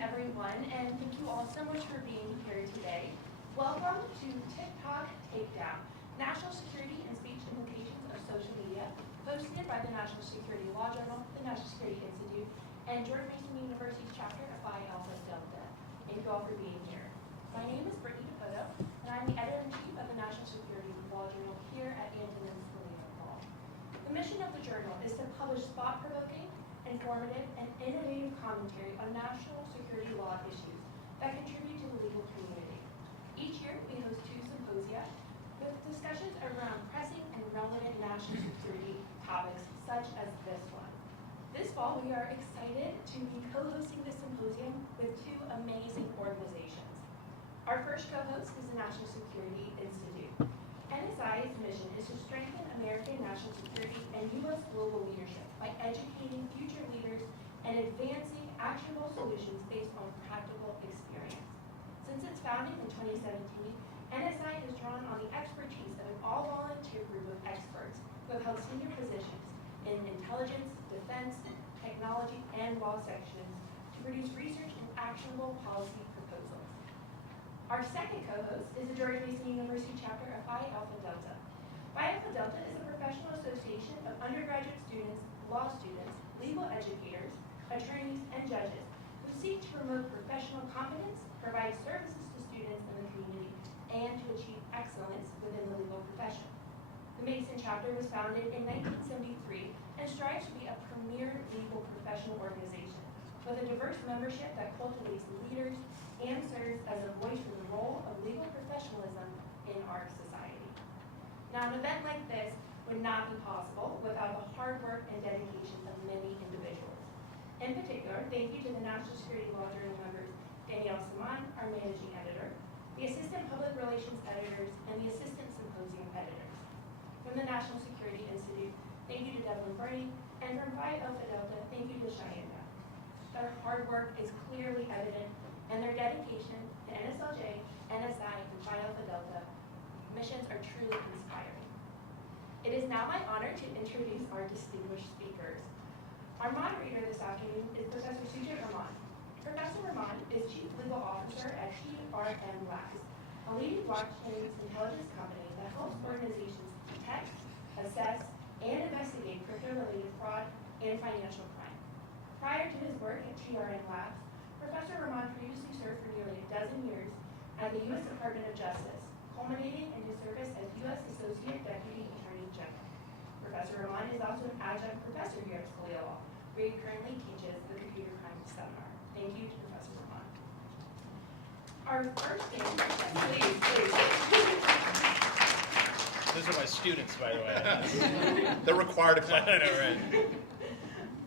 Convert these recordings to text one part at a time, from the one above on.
everyone, and thank you all so much for being here today. Welcome to TAKEDOWN, National Security and Speech Implications of Social Media, hosted by the National Security Law Journal, the National Security Institute, and George Mason University's chapter of Phi Alpha Delta. Thank you all for being here. My name is Brittany DePoto, and I'm the editor-in-chief of the National Security Law Journal here at Antonin's Law. The mission of the journal is to publish thought-provoking, informative, and innovative commentary on national security law issues that contribute to the legal community. Each year, we host 2 symposia with discussions around pressing and relevant national security topics, such as this one. This fall, we are excited to be co-hosting this symposium with 2 amazing organizations. Our first co-host is the National Security Institute. NSI's mission is to strengthen American national security and U.S. global leadership by educating future leaders and advancing actionable solutions based on practical experience. Since its founding in 2017, NSI has drawn on the expertise of an all-volunteer group of experts who have held senior positions in intelligence, defense, technology, and law sections to produce research and actionable policy proposals. Our second co-host is the George Mason University chapter of Phi Alpha Delta. Phi Alpha Delta is a professional association of undergraduate students, law students, legal educators, attorneys, and judges who seek to promote professional competence, provide services to students in the community, and to achieve excellence within the legal profession. The Mason chapter was founded in 1973 and strives to be a premier legal professional organization with a diverse membership that cultivates leaders and serves as a voice for the role of legal professionalism in our society. Now, an event like this would not be possible without the hard work and dedication of many individuals. In particular, thank you to the National Security Law Journal members, Danielle Saman, our managing editor, the assistant public relations editors, and the assistant symposium editors. From the National Security Institute, thank you to Devlin Burney, and from Phi Alpha Delta, thank you to Cheyenne. Their hard work is clearly evident, and their dedication to NSLJ, NSI, and Phi Alpha Delta missions are truly inspiring. It is now my honor to introduce our distinguished speakers. Our moderator this afternoon is Professor Sujit Raman. Professor Raman is Chief Legal Officer at TRM Labs, a leading blockchain intelligence company that helps organizations detect, assess, and investigate crypto-related fraud and financial crime. Prior to his work at TRM Labs, Professor Raman previously served for nearly a dozen years at the U.S. Department of Justice, culminating in his service as U.S. Associate Deputy Attorney General. Professor Raman is also an adjunct professor here at Scalia Law, where he currently teaches the Computer Crimes Seminar. Thank you to Professor Raman. Our first panelist, please. Those are my students, by the way. They're required to clap. I know, right?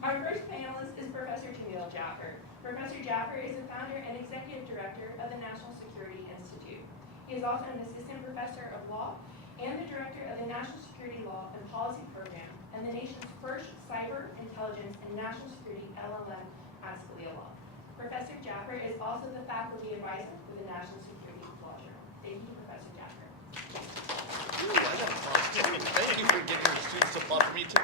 Our first panelist is Professor Jamil Jaffer. Professor Jaffer is the founder and executive director of the National Security Institute. He is also an assistant professor of law and the director of the National Security Law and Policy Program and the nation's first cyber intelligence and national security LLM at Scalia Law. Professor Jaffer is also the faculty advisor for the National Security Law Journal. Thank you, Professor Jaffer. Thank you for getting your students to applaud for me, too.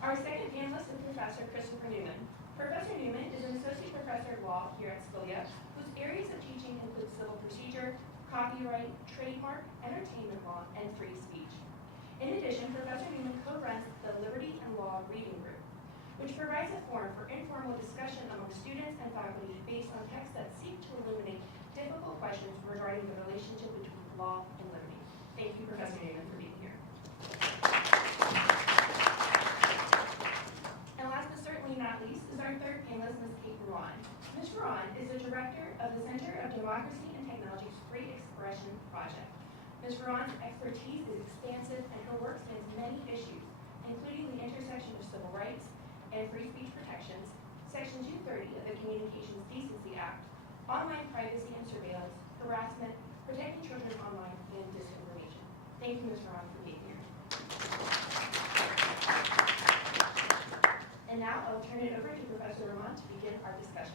Our second panelist is Professor Christopher Newman. Professor Newman is an associate professor of law here at Scalia, whose areas of teaching include civil procedure, copyright, trademark, entertainment law, and free speech. In addition, Professor Newman co-runs the Liberty and Law Reading Group, which provides a forum for informal discussion among students and faculty based on texts that seek to illuminate difficult questions regarding the relationship between law and liberty. Thank you, Professor Newman, for being here. And last but certainly not least is our third panelist, Ms. Kate Ruane. Ms. Ruane is the director of the Center of Democracy and Technology's Free Expression Project. Ms. Ruane's expertise is expansive and her work spans many issues, including the intersection of civil rights and free speech protections, Section 230 of the Communications Decency Act, online privacy and surveillance, harassment, protecting children online, and disinformation. Thank you, Ms. Ruane, for being here. And now I'll turn it over to Professor Raman to begin our discussion.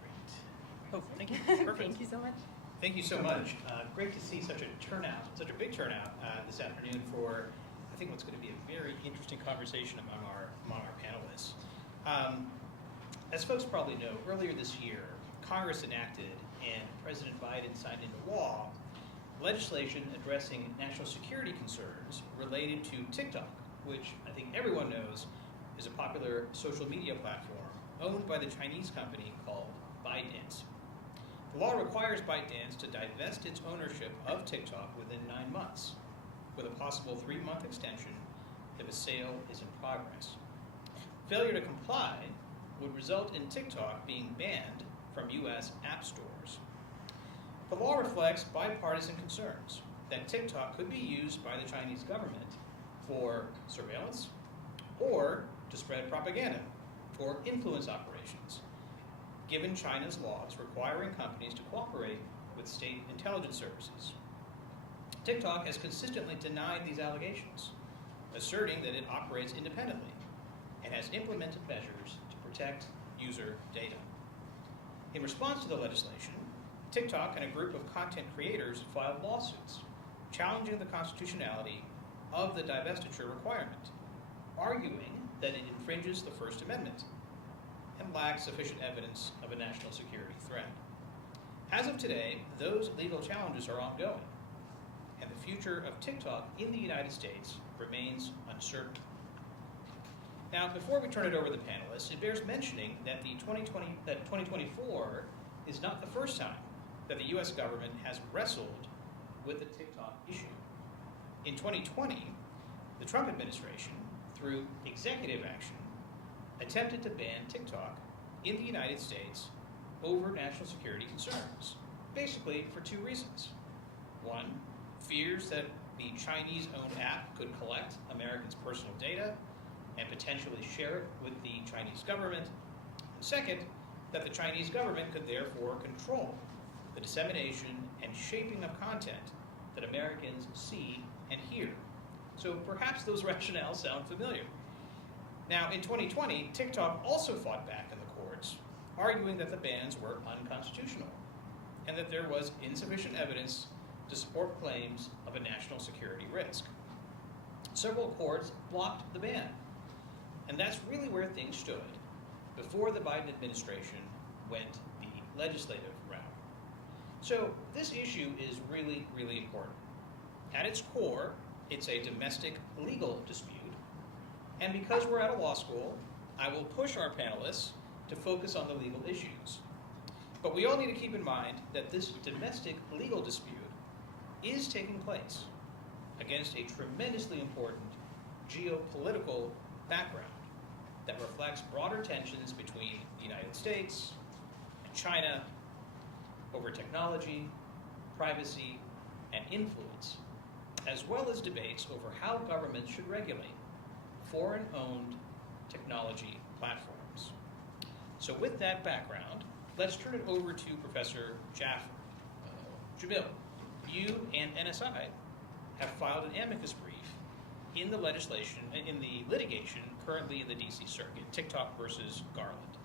Great. Oh, thank you. Perfect. Thank you so much. Thank you so much. Great to see such a turnout, such a big turnout this afternoon for, I think, what's going to be a very interesting conversation among our panelists. As folks probably know, earlier this year, Congress enacted and President Biden signed into law legislation addressing national security concerns related to TikTok, which I think everyone knows is a popular social media platform owned by the Chinese company called ByteDance. The law requires ByteDance to divest its ownership of TikTok within 9 months, with a possible 3-month extension if a sale is in progress. Failure to comply would result in TikTok being banned from U.S. app stores. The law reflects bipartisan concerns that TikTok could be used by the Chinese government for surveillance or to spread propaganda or influence operations, given China's laws requiring companies to cooperate with state intelligence services. TikTok has consistently denied these allegations, asserting that it operates independently and has implemented measures to protect user data. In response to the legislation, TikTok and a group of content creators filed lawsuits challenging the constitutionality of the divestiture requirement, arguing that it infringes the First Amendment and lacks sufficient evidence of a national security threat. As of today, those legal challenges are ongoing, and the future of TikTok in the United States remains uncertain. Now, before we turn it over to the panelists, it bears mentioning that 2024 is not the first time that the U.S. government has wrestled with the TikTok issue. In 2020, the Trump administration, through executive action, attempted to ban TikTok in the United States over national security concerns, basically for 2 reasons. One, fears that the Chinese-owned app could collect Americans' personal data and potentially share it with the Chinese government. And second, that the Chinese government could therefore control the dissemination and shaping of content that Americans see and hear. So perhaps those rationales sound familiar. Now, in 2020, TikTok also fought back in the courts, arguing that the bans were unconstitutional and that there was insufficient evidence to support claims of a national security risk. Several courts blocked the ban, and that's really where things stood before the Biden administration went the legislative route. So this issue is really, really important. At its core, it's a domestic legal dispute, and because we're at a law school, I will push our panelists to focus on the legal issues. But we all need to keep in mind that this domestic legal dispute is taking place against a tremendously important geopolitical background that reflects broader tensions between the United States and China over technology, privacy, and influence, as well as debates over how governments should regulate foreign-owned technology platforms. So with that background, let's turn it over to Professor Jaffer. Jamil, you and NSI have filed an amicus brief in the litigation currently in the DC Circuit, TikTok versus Garland.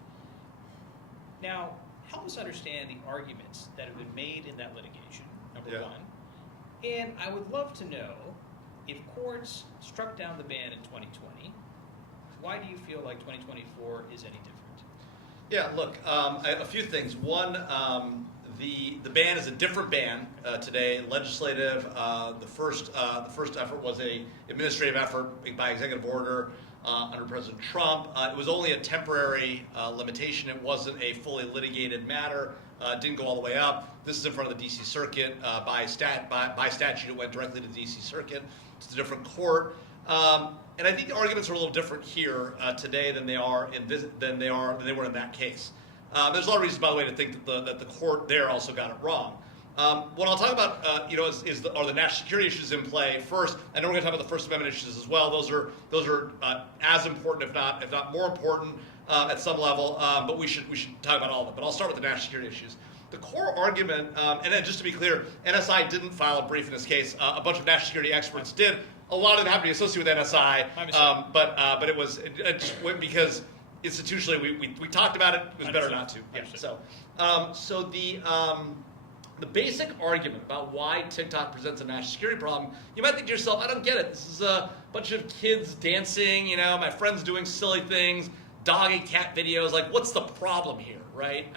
Now, help us understand the arguments that have been made in that litigation, number one. And I would love to know, if courts struck down the ban in 2020, why do you feel like 2024 is any different? Yeah, look, a few things. One, the ban is a different ban today. Legislative. The first effort was a administrative effort by executive order under President Trump. It was only a temporary limitation. It wasn't a fully litigated matter. It didn't go all the way up. This is in front of the D.C. Circuit. By statute, it went directly to the D.C. Circuit. It's a different court. And I think the arguments are a little different here today than they were in that case. There's a lot of reasons, by the way, to think that the court there also got it wrong. What I'll talk about, are the national security issues in play first. I know we're going to talk about the First Amendment issues as well. Those are as important, if not more important, at some level. But we should talk about all of them. But I'll start with the national security issues. The core argument, and then just to be clear, NSI didn't file a brief in this case. A bunch of national security experts did. A lot of them happen to be associated with NSI, but it just went because institutionally we talked about it. It was better not to. Yeah. So the basic argument about why TikTok presents a national security problem, you might think to yourself, I don't get it. This is a bunch of kids dancing. My friends doing silly things. dog and cat videos. Like, what's the problem here, right?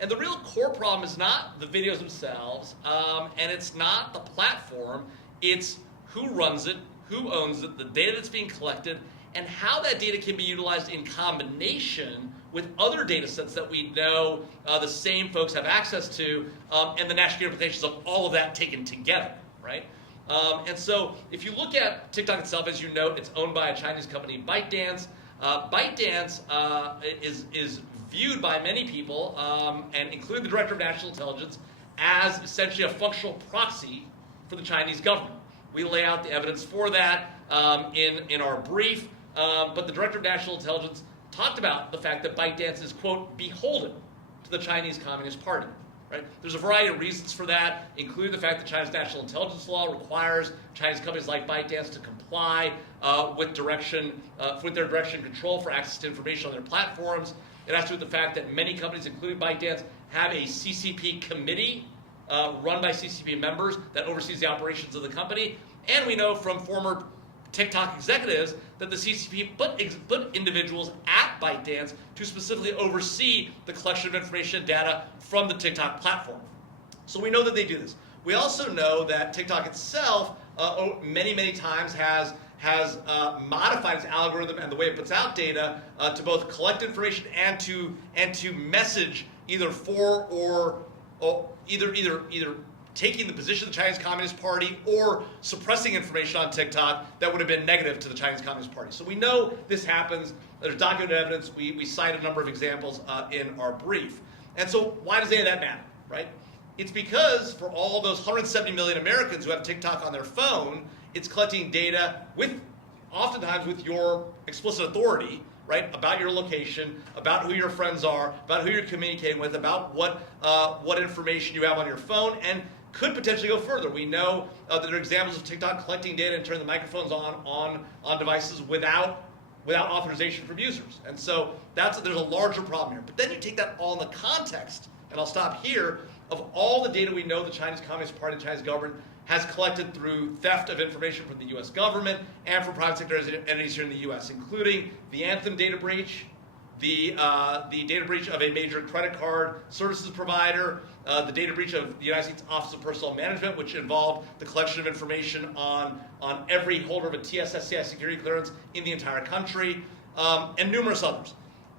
And the real core problem is not the videos themselves, and it's not the platform. It's who runs it, who owns it, the data that's being collected, and how that data can be utilized in combination with other data sets that we know the same folks have access to, and the national implications of all of that taken together, right? And so if you look at TikTok itself, as you note, it's owned by a Chinese company, ByteDance. ByteDance is viewed by many people, and including the Director of National Intelligence, as essentially a functional proxy for the Chinese government. We lay out the evidence for that in our brief, but the Director of National Intelligence talked about the fact that ByteDance is, quote, beholden to the Chinese Communist Party. Right? There's a variety of reasons for that, including the fact that China's national intelligence law requires Chinese companies like ByteDance to comply with their direction control for access to information on their platforms. It has to do with the fact that many companies, including ByteDance, have a CCP committee run by CCP members that oversees the operations of the company. And we know from former TikTok executives that the CCP put individuals at ByteDance to specifically oversee the collection of information and data from the TikTok platform. So we know that they do this. We also know that TikTok itself many times has modified its algorithm and the way it puts out data to both collect information and to message either for or either taking the position of the Chinese Communist Party or suppressing information on TikTok that would have been negative to the Chinese Communist Party. So we know this happens. There's documented evidence. We cite a number of examples in our brief. And so why does any of that matter, right? It's because for all those 170 million Americans who have TikTok on their phone, it's collecting data oftentimes with your explicit authority, right, about your location, about who your friends are, about who you're communicating with, about what information you have on your phone, and could potentially go further. We know that there are examples of TikTok collecting data and turning the microphones on devices without authorization from users. And so there's a larger problem here. But then you take that all in the context, and I'll stop here, of all the data we know the Chinese Communist Party, the Chinese government, has collected through theft of information from the U.S. government and from private sector entities here in the U.S., including the Anthem data breach, the data breach of a major credit card services provider, the data breach of the United States Office of Personnel Management, which involved the collection of information on every holder of a TSSCI security clearance in the entire country, and numerous others.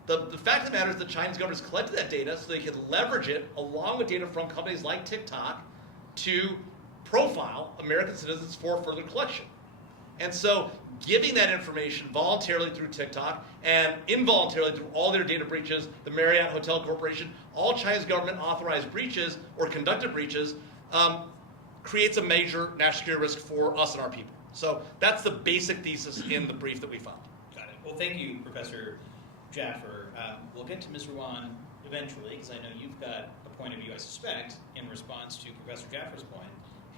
The fact of the matter is the Chinese government has collected that data so they can leverage it along with data from companies like TikTok to profile American citizens for further collection. And so giving that information voluntarily through TikTok and involuntarily through all their data breaches, the Marriott Hotel Corporation, all Chinese government authorized breaches or conducted breaches, creates a major national security risk for us and our people. So that's the basic thesis in the brief that we filed. Got it. Well, thank you, Professor Jaffer. We'll get to Ms. Ruane eventually, because I know you've got a point of view, I suspect, in response to Professor Jaffer's point.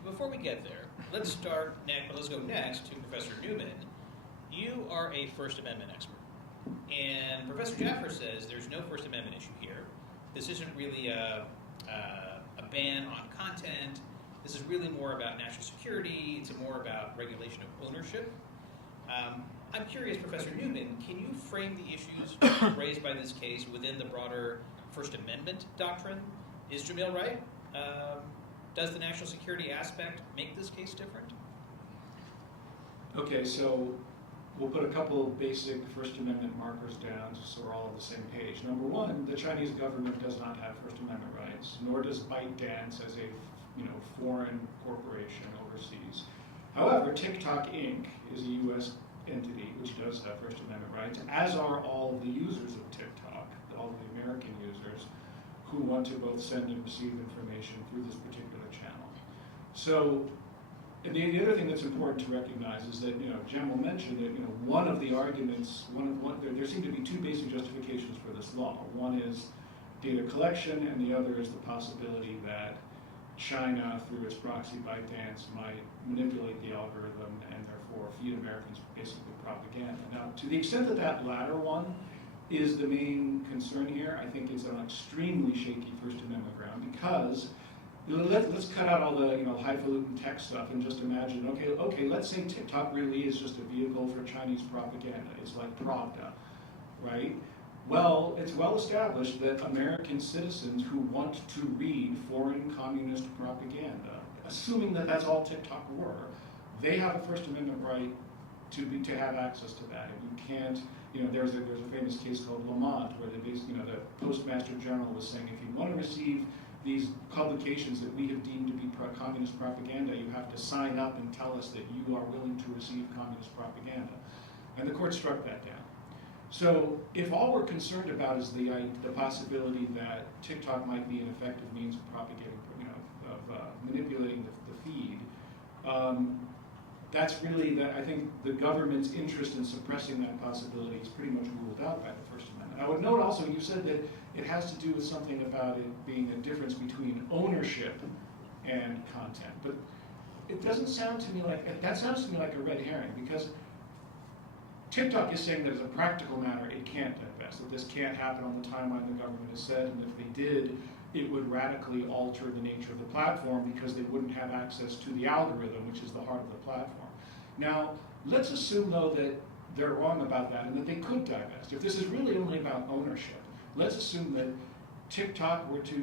Before we get there, let's go next to Professor Newman. You are a First Amendment expert. And Professor Jaffer says there's no First Amendment issue here. This isn't really a ban on content. This is really more about national security. It's more about regulation of ownership. I'm curious, Professor Newman, can you frame the issues raised by this case within the broader First Amendment doctrine? Is Jamil right? Does the national security aspect make this case different? Okay, so we'll put a couple of basic First Amendment markers down so we're all on the same page. Number one, the Chinese government does not have First Amendment rights, nor does ByteDance as a foreign corporation overseas. However, TikTok Inc. is a U.S. entity which does have First Amendment rights, as are all the users of TikTok, all the American users, who want to both send and receive information through this particular channel. So, and the other thing that's important to recognize is that, Jamil mentioned that, one of the arguments, there seem to be two basic justifications for this law. One is data collection, and the other is the possibility that China, through its proxy ByteDance, might manipulate the algorithm and therefore feed Americans basically propaganda. Now, to the extent that that latter one is the main concern here, I think it's an extremely shaky First Amendment ground, because let's cut out all the highfalutin tech stuff and just imagine, okay, let's say TikTok really is just a vehicle for Chinese propaganda. It's like Pravda. right? Well, it's well established that American citizens who want to read foreign communist propaganda, assuming that that's all TikTok were, they have a First Amendment right to have access to that. And you can't, there's a famous case called Lamont where the Postmaster General was saying, if you want to receive these publications that we have deemed to be communist propaganda, you have to sign up and tell us that you are willing to receive communist propaganda. And the court struck that down. So if all we're concerned about is the possibility that TikTok might be an effective means of propagating, manipulating the feed, that's really, I think the government's interest in suppressing that possibility is pretty much ruled out by the First Amendment. I would note also, you said that it has to do with something about it being a difference between ownership and content, but it doesn't sound to me like, that sounds to me like a red herring, because TikTok is saying that as a practical matter, it can't divest, that this can't happen on the timeline the government has said, and if they did, it would radically alter the nature of the platform because they wouldn't have access to the algorithm, which is the heart of the platform. Now, let's assume, though, that they're wrong about that and that they could divest. If this is really only about ownership, let's assume that TikTok were to,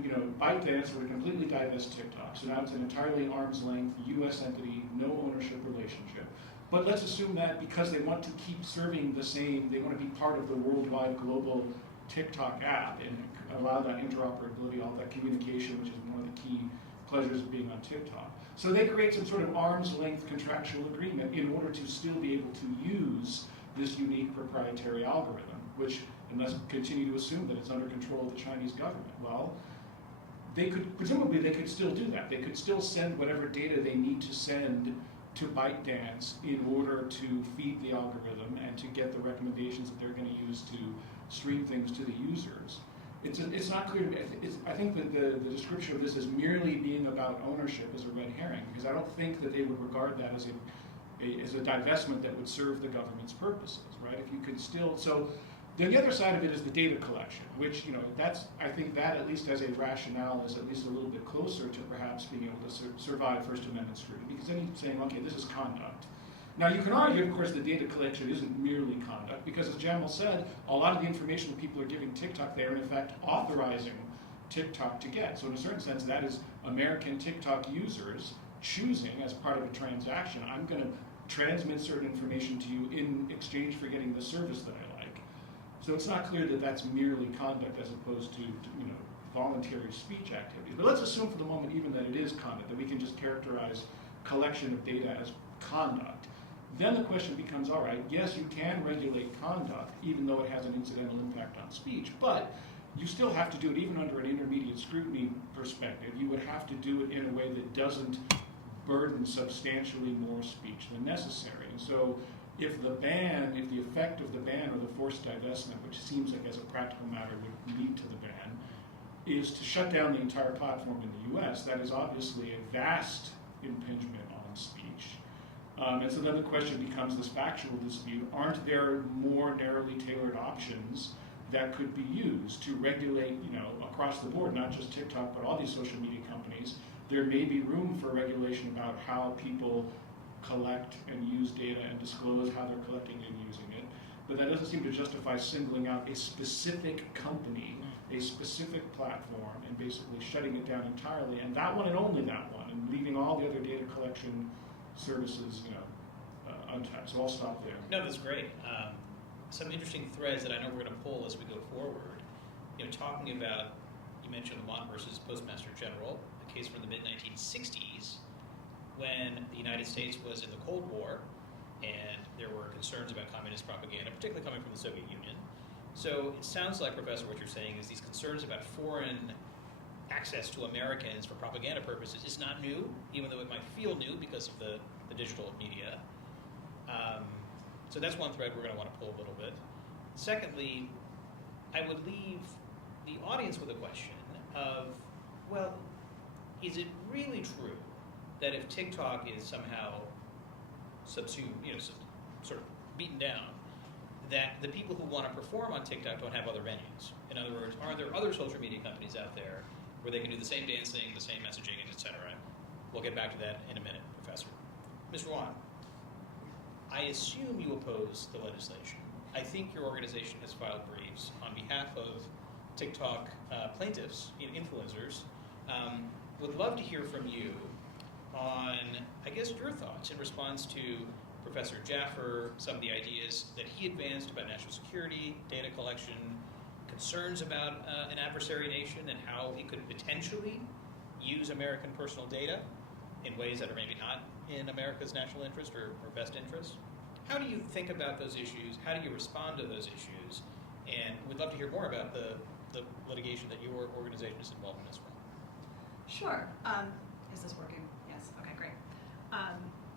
ByteDance were to completely divest TikTok. So now it's an entirely arm's length U.S. entity, no ownership relationship. But let's assume that because they want to keep serving the same, they want to be part of the worldwide global TikTok app and allow that interoperability, all that communication, which is one of the key pleasures of being on TikTok. So they create some sort of arm's length contractual agreement in order to still be able to use this unique proprietary algorithm, which, unless continue to assume that it's under control of the Chinese government. Well, presumably they could still do that. They could still send whatever data they need to send to ByteDance in order to feed the algorithm and to get the recommendations that they're going to use to stream things to the users. It's not clear to me. I think that the description of this as merely being about ownership is a red herring, because I don't think that they would regard that as a divestment that would serve the government's purposes, right? If you could still, so then the other side of it is the data collection, which, I think that at least as a rationale is at least a little bit closer to perhaps being able to survive First Amendment scrutiny, because then you're saying, okay, this is conduct. Now you can argue, of course, that data collection isn't merely conduct, because as Jamil said, a lot of the information that people are giving TikTok, they are in effect authorizing TikTok to get. So in a certain sense, that is American TikTok users choosing, as part of a transaction, I'm going to transmit certain information to you in exchange for getting the service that I like. So it's not clear that that's merely conduct as opposed to voluntary speech activities. But let's assume for the moment even that it is conduct, that we can just characterize collection of data as conduct. Then the question becomes, all right, yes, you can regulate conduct, even though it has an incidental impact on speech, but you still have to do it even under an intermediate scrutiny perspective. You would have to do it in a way that doesn't burden substantially more speech than necessary. And so if the effect of the ban or the forced divestment, which seems like as a practical matter would lead to the ban, is to shut down the entire platform in the US, that is obviously a vast impingement on speech. And so then the question becomes this factual dispute. Aren't there more narrowly tailored options that could be used to regulate, across the board, not just TikTok, but all these social media companies? There may be room for regulation about how people collect and use data and disclose how they're collecting and using it. But that doesn't seem to justify singling out a specific company, a specific platform, and basically shutting it down entirely, and that one and only that one, and leaving all the other data collection services, untapped. So I'll stop there. No, that's great. Some interesting threads that I know we're going to pull as we go forward. Talking about, you mentioned Lamont versus Postmaster General, a case from the mid-1960s, when the United States was in the Cold War, and there were concerns about communist propaganda, particularly coming from the Soviet Union. So it sounds like, Professor, what you're saying is these concerns about foreign access to Americans for propaganda purposes is not new, even though it might feel new because of the digital media. So that's one thread we're going to want to pull a little bit. Secondly, I would leave the audience with a question of, well, is it really true that if TikTok is somehow subsumed, sort of beaten down, that the people who want to perform on TikTok don't have other venues? In other words, are there other social media companies out there where they can do the same dancing, the same messaging, etc.? We'll get back to that in a minute, Professor. Ms. Ruane, I assume you oppose the legislation. I think your organization has filed briefs on behalf of TikTok plaintiffs, influencers. Would love to hear from you on, I guess, your thoughts in response to Professor Jaffer, some of the ideas that he advanced about national security, data collection, concerns about an adversary nation and how it could potentially use American personal data in ways that are maybe not in America's national interest or best interest. How do you think about those issues? How do you respond to those issues? And we'd love to hear more about the litigation that your organization is involved in as well. Sure. Is this working? Yes. Okay, great.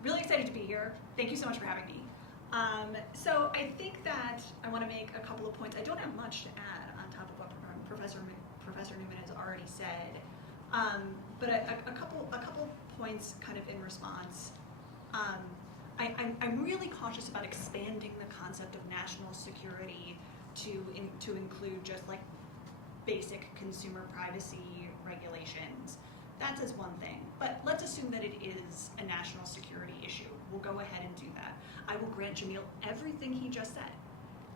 Really excited to be here. Thank you so much for having me. So I think that I want to make a couple of points. I don't have much to add on top of what Professor Newman has already said, but a couple points kind of in response. I'm really cautious about expanding the concept of national security to include just like basic consumer privacy regulations. That's as one thing, but let's assume that it is a national security issue. We'll go ahead and do that. I will grant Jamil everything he just said.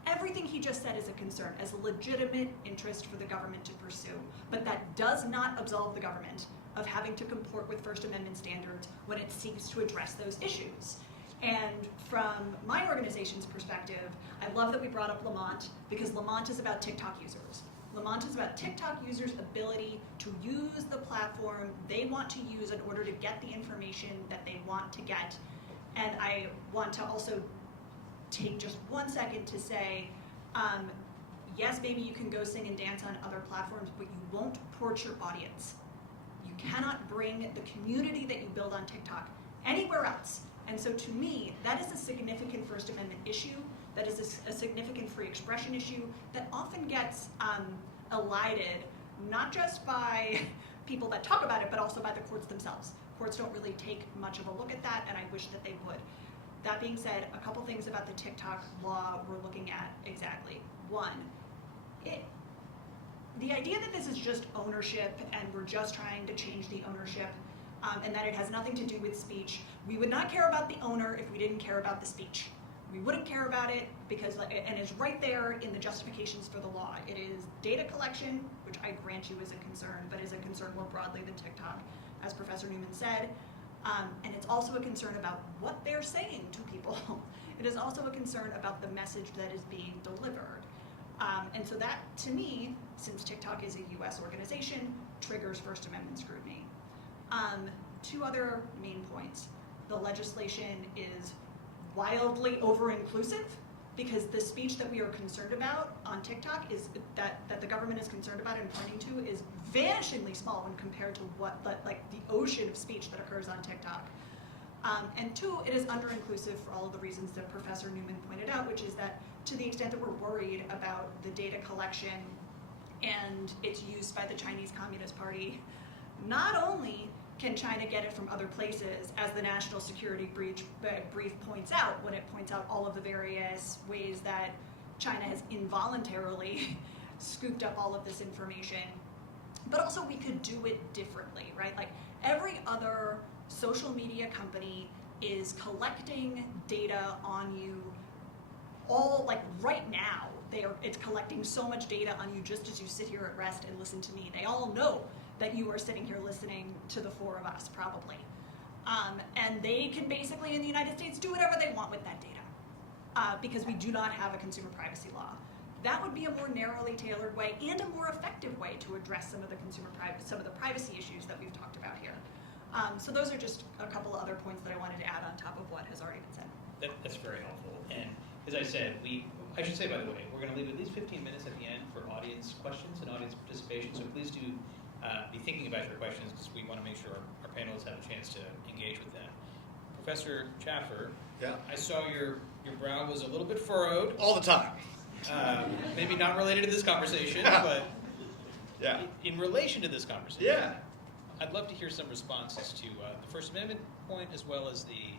Everything he just said is a concern, as a legitimate interest for the government to pursue, but that does not absolve the government of having to comport with First Amendment standards when it seeks to address those issues. And from my organization's perspective, I love that we brought up Lamont, because Lamont is about TikTok users. Lamont is about TikTok users' ability to use the platform they want to use in order to get the information that they want to get. And I want to also take just 1 second to say, yes, maybe you can go sing and dance on other platforms, but you won't port your audience. You cannot bring the community that you build on TikTok anywhere else. And so to me, that is a significant First Amendment issue. That is a significant free expression issue that often gets elided, not just by people that talk about it, but also by the courts themselves. Courts don't really take much of a look at that, and I wish that they would. That being said, a couple things about the TikTok law we're looking at exactly. One, the idea that this is just ownership and we're just trying to change the ownership and that it has nothing to do with speech. We would not care about the owner if we didn't care about the speech. We wouldn't care about it because, and it's right there in the justifications for the law. It is data collection, which I grant you is a concern, but is a concern more broadly than TikTok, as Professor Newman said. And it's also a concern about what they're saying to people. It is also a concern about the message that is being delivered. And so that, to me, since TikTok is a US organization, triggers First Amendment scrutiny. Two other main points. The legislation is wildly over-inclusive because the speech that we are concerned about on TikTok is that the government is concerned about and pointing to is vanishingly small when compared to what the ocean of speech that occurs on TikTok. And two, it is under-inclusive for all of the reasons that Professor Newman pointed out, which is that to the extent that we're worried about the data collection and its use by the Chinese Communist Party, not only can China get it from other places, as the National Security Brief points out, when it points out all of the various ways that China has involuntarily scooped up all of this information, but also we could do it differently, right? Like every other social media company is collecting data on you all, like right now, it's collecting so much data on you just as you sit here at rest and listen to me. They all know that you are sitting here listening to the four of us, probably. And they can basically, in the United States, do whatever they want with that data because we do not have a consumer privacy law. That would be a more narrowly tailored way and a more effective way to address some of the privacy issues that we've talked about here. So those are just a couple of other points that I wanted to add on top of what has already been said. That's very helpful. And as I said, I should say, by the way, we're going to leave at least 15 minutes at the end for audience questions and audience participation, so please do be thinking about your questions because we want to make sure our panelists have a chance to engage with them. Professor Jaffer, Yeah. I saw your brow was a little bit furrowed. All the time. Maybe not related to this conversation, but Yeah. in relation to this conversation, Yeah. I'd love to hear some responses to the First Amendment point as well as the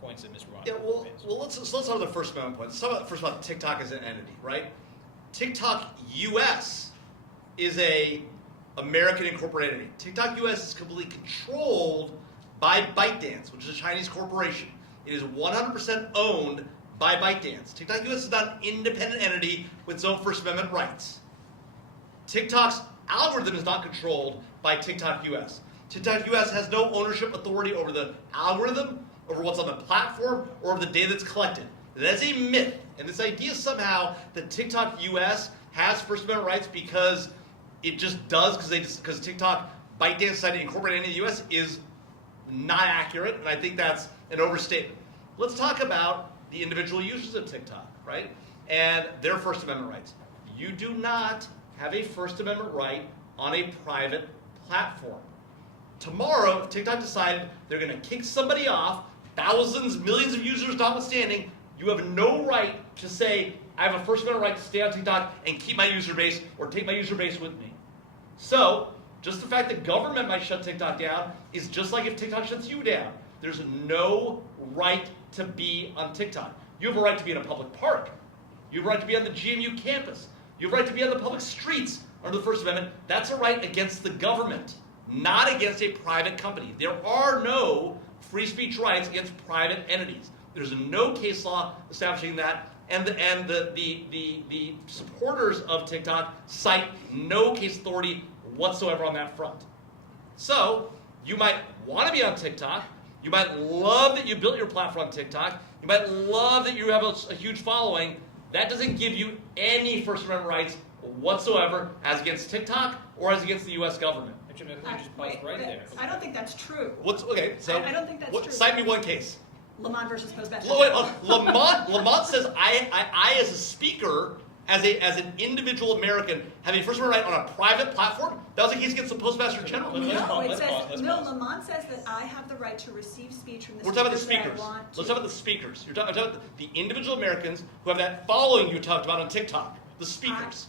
points that Ms. Ruane Yeah, well, raised. let's start with the First Amendment point. Let's talk about, first about TikTok as an entity, right? TikTok US is a American incorporated entity. TikTok US is completely controlled by ByteDance, which is a Chinese corporation. It is 100% owned by ByteDance. TikTok US is not an independent entity with its own First Amendment rights. TikTok's algorithm is not controlled by TikTok US. TikTok US has no ownership authority over the algorithm, over what's on the platform, or over the data that's collected. That's a myth. And this idea somehow that TikTok US has First Amendment rights because it just does, because TikTok, ByteDance decided to incorporate any in the US is not accurate, and I think that's an overstatement. Let's talk about the individual users of TikTok, right? And their First Amendment rights. You do not have a First Amendment right on a private platform. Tomorrow, if TikTok decided they're going to kick somebody off, thousands, millions of users notwithstanding, you have no right to say, I have a First Amendment right to stay on TikTok and keep my user base or take my user base with me. So, just the fact that government might shut TikTok down is just like if TikTok shuts you down. There's no right to be on TikTok. You have a right to be in a public park. You have a right to be on the GMU campus. You have a right to be on the public streets under the First Amendment. That's a right against the government, not against a private company. There are no free speech rights against private entities. There's no case law establishing that, and the supporters of TikTok cite no case authority whatsoever on that front. So, you might want to be on TikTok. You might love that you built your platform on TikTok. You might love that you have a huge following. That doesn't give you any First Amendment rights whatsoever as against TikTok or as against the U.S. government. Actually, I just paused right there. I don't think that's true. Okay, so I don't think that's true. Cite me one case. Lamont versus Postmaster. Lamont says I as a speaker, as an individual American, have a First Amendment right on a private platform. That was a case against the Postmaster General. Let's pause. Lamont says that I have the right to receive speech from the We're talking about the speakers that I speakers. want to. Let's talk about the speakers. You're talking about the individual Americans who have that following you talked about on TikTok. The speakers.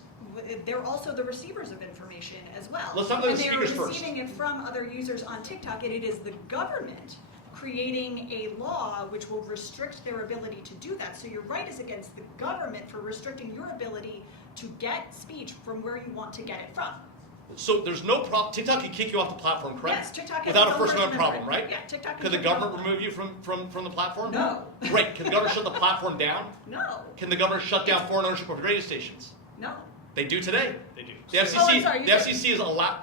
They're also the receivers of information as well. Let's talk about the and speakers they're first. receiving it from other users on TikTok, and it is the government creating a law which will restrict their ability to do that. So your right is against the government for restricting your ability to get speech from where you want to get it from. So there's no problem. TikTok can kick you off the platform, correct? Yes, TikTok has without its a own First Amendment problem, right? Yeah, TikTok can Could the kick you off government remove you from the platform? No. Great. Can the government shut the platform down? No. Can the government shut down foreign ownership of radio stations? No. They do today. They do. The FCC. Oh, I'm sorry, The FCC is allowed.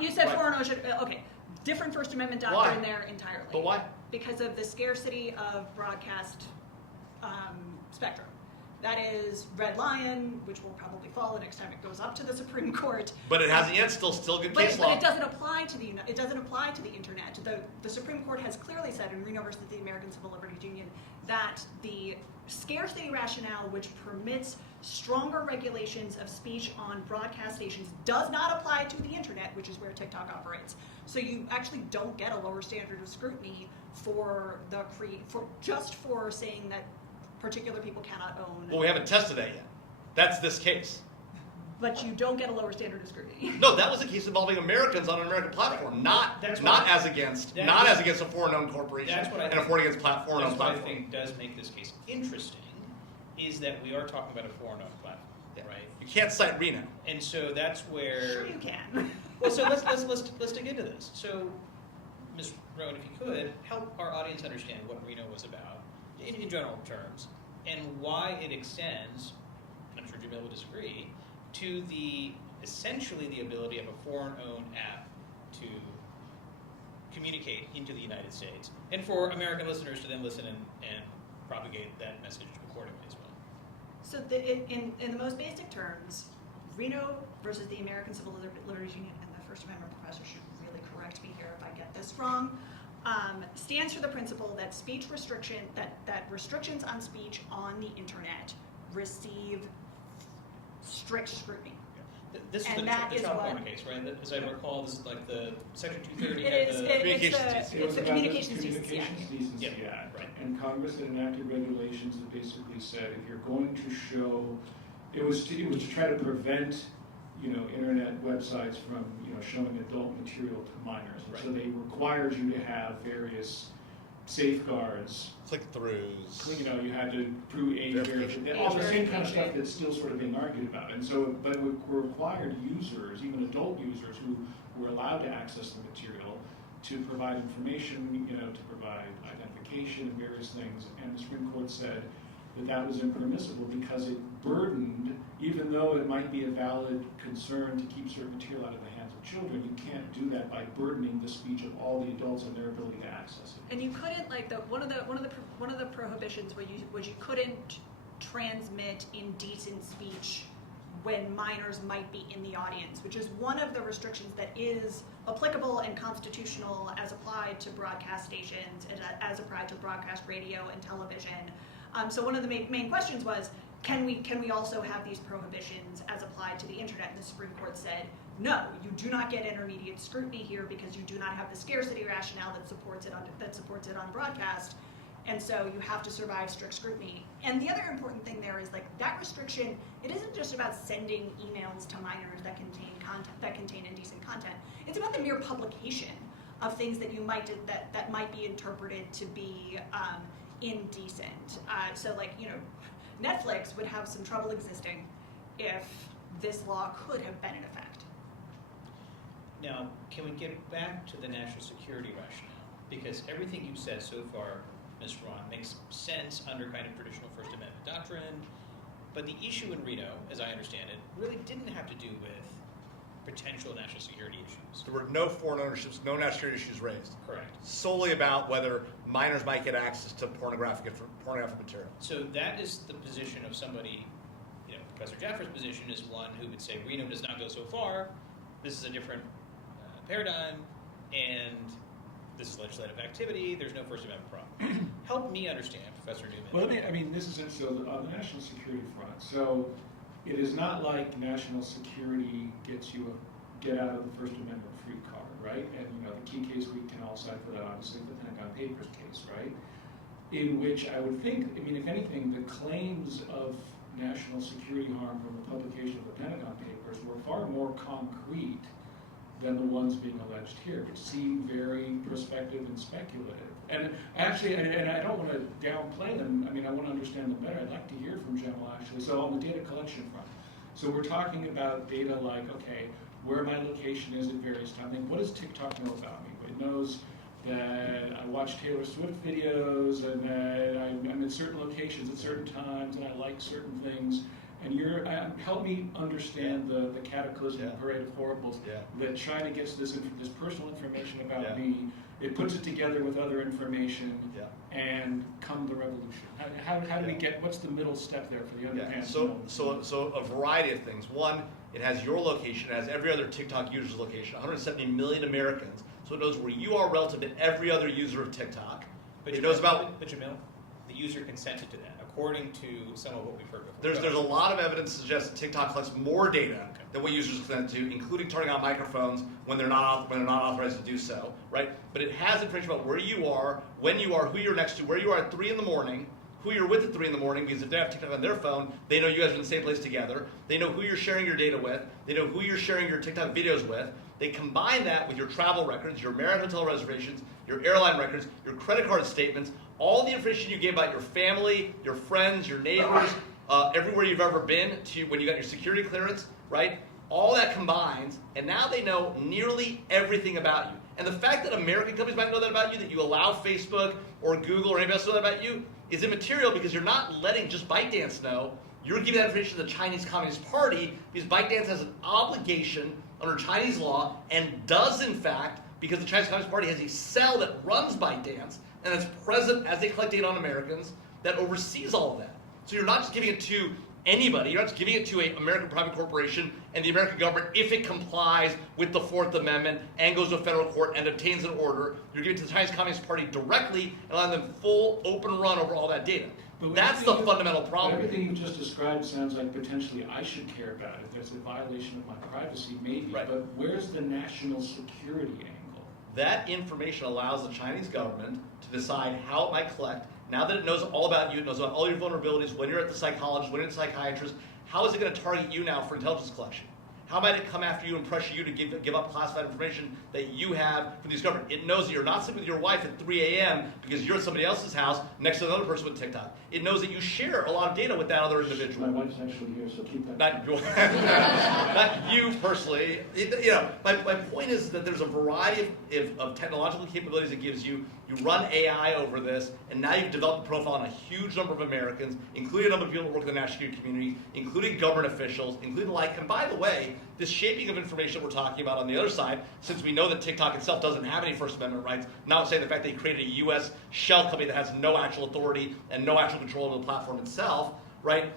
You said right. foreign ownership. Okay, different First Amendment Why? doctrine there entirely. But why? Because of the scarcity of broadcast spectrum. That is Red Lion, which will probably fall the next time it goes up to the Supreme Court. But it hasn't yet. Still good case law. But it doesn't apply to the internet. The Supreme Court has clearly said in Reno versus the American Civil Liberties Union that the scarcity rationale, which permits stronger regulations of speech on broadcast stations, does not apply to the internet, which is where TikTok operates. So you actually don't get a lower standard of scrutiny for saying that particular people cannot own. Well, we haven't tested that yet. That's this case. But you don't get a lower standard of scrutiny. No, that was a case involving Americans on an American platform, not as against a foreign-owned corporation and a foreign-owned platform. That's what I think does make this case interesting, is that we are talking about a foreign-owned platform, right? You can't cite Reno. And so that's where. Sure you can. Well, so let's dig into this. So, Ms. Rowan, if you could help our audience understand what Reno was about in general terms, and why it extends, and I'm sure Jamil will disagree, to essentially the ability of a foreign-owned app to communicate into the United States, and for American listeners to then listen and propagate that message accordingly as well. So in the most basic terms, Reno versus the American Civil Liberties Union, and the First Amendment professor should really correct me here if I get this wrong, stands for the principle that speech restriction, that restrictions on speech on the internet receive strict scrutiny. This is And the that is child what- porn case, right? As I recall, this is like the Section 230. It's the Communications Decency Act. Decency Yeah, Act. right. And Congress had enacted regulations that basically said if you're going to show, it was to try to prevent, internet websites from, showing adult material to minors. And so they required you to have various safeguards. Click-throughs. You had to prove age verification, all the same kind of stuff that's still sort of being argued about. And so, but we required users, even adult users who were allowed to access the material, to provide information, to provide identification and various things. And the Supreme Court said, that was impermissible because it burdened, even though it might be a valid concern to keep certain material out of the hands of children, you can't do that by burdening the speech of all the adults and their ability to access it. And you couldn't, like, one of the prohibitions was you couldn't transmit indecent speech when minors might be in the audience, which is one of the restrictions that is applicable and constitutional as applied to broadcast stations and as applied to broadcast radio and television. So one of the main questions was, can we also have these prohibitions as applied to the internet? And the Supreme Court said, no, you do not get intermediate scrutiny here because you do not have the scarcity rationale that supports it on broadcast. And so you have to survive strict scrutiny. And the other important thing there is, like, that restriction, it isn't just about sending emails to minors that contain indecent content. It's about the mere publication of things that that might be interpreted to be indecent. So, like, you know, Netflix would have some trouble existing if this law could have been in effect. Now, can we get back to the national security rationale? Because everything you've said so far, Ms. Ruane, makes sense under kind of traditional First Amendment doctrine, but the issue in Reno, as I understand it, really didn't have to do with potential national security issues. There were no foreign ownerships, no national security issues raised. Correct. Solely about whether minors might get access to pornographic material. So that is the position of somebody, you know, Professor Jaffer's position is one who would say Reno does not go so far, this is a different paradigm, and this is legislative activity, there's no First Amendment problem. Help me understand, Professor Newman. Well, this is so on the national security front. So it is not like national security gets you a get out of the First Amendment free card, right? And you know, the key case we can all cite for that, obviously, the Pentagon Papers case, right? In which I would think, if anything, the claims of national security harm from the publication of the Pentagon Papers were far more concrete than the ones being alleged here, which seem very prospective and speculative. And actually, and I don't want to downplay them, I want to understand them better. I'd like to hear from Jamil, actually. So on the data collection front, so we're talking about data like, okay, where my location is at various times. What does TikTok know about me? It knows that I watch Taylor Swift videos and that I'm in certain locations at certain times and I like certain things. And help me understand the cataclysm parade of horribles that China gets this personal information about me. It puts it together with other information, and come the revolution. How do we get? What's the middle step there for the underpants? So a variety of things. One, it has your location, it has every other TikTok user's location. 170 million Americans, so it knows where you are relative to every other user of TikTok. But it knows about. But Jamil, the user consented to that, according to some of what we've heard before. There's a lot of evidence to suggest that TikTok collects more data than what users consent to, including turning on microphones when they're not authorized to do so, right? But it has information about where you are, when you are, who you're next to, where you are at 3 in the morning, who you're with at 3 in the morning, because if they have TikTok on their phone, they know you guys are in the same place together. They know who you're sharing your data with. They know who you're sharing your TikTok videos with. They combine that with your travel records, your Marriott hotel reservations, your airline records, your credit card statements, all the information you gave about your family, your friends, your neighbors, everywhere you've ever been to when you got your security clearance, right? All that combines, and now they know nearly everything about you. And the fact that American companies might know that about you, that you allow Facebook or Google or anybody else to know that about you, is immaterial because you're not letting just ByteDance know. You're giving that information to the Chinese Communist Party because ByteDance has an obligation under Chinese law and does, in fact, because the Chinese Communist Party has a cell that runs ByteDance and that's present as they collect data on Americans that oversees all of that. So you're not just giving it to anybody, you're not just giving it to an American private corporation and the American government if it complies with the 4th Amendment and goes to a federal court and obtains an order. You're giving it to the Chinese Communist Party directly and allowing them full open run over all that data. That's the fundamental problem. Everything you just described sounds like potentially I should care about it. There's a violation of my privacy, maybe, right. But where's the national security angle? That information allows the Chinese government to decide how it might collect. Now that it knows all about you, it knows about all your vulnerabilities, when you're at the psychologist, when you're at the psychiatrist, how is it going to target you now for intelligence collection? How might it come after you and pressure you to give up classified information that you have from these government? It knows that you're not sleeping with your wife at 3 a.m. because you're at somebody else's house next to another person with TikTok. It knows that you share a lot of data with that other individual. My wife's actually here, so keep that. Not you personally. My point is that there's a variety of technological capabilities it gives you You run AI over this, and now you've developed a profile on a huge number of Americans, including a number of people that work in the national security community, including government officials, including the like. And by the way, this shaping of information that we're talking about on the other side, since we know that TikTok itself doesn't have any First Amendment rights, notwithstanding the fact they created a U.S. shell company that has no actual authority and no actual control over the platform itself, right?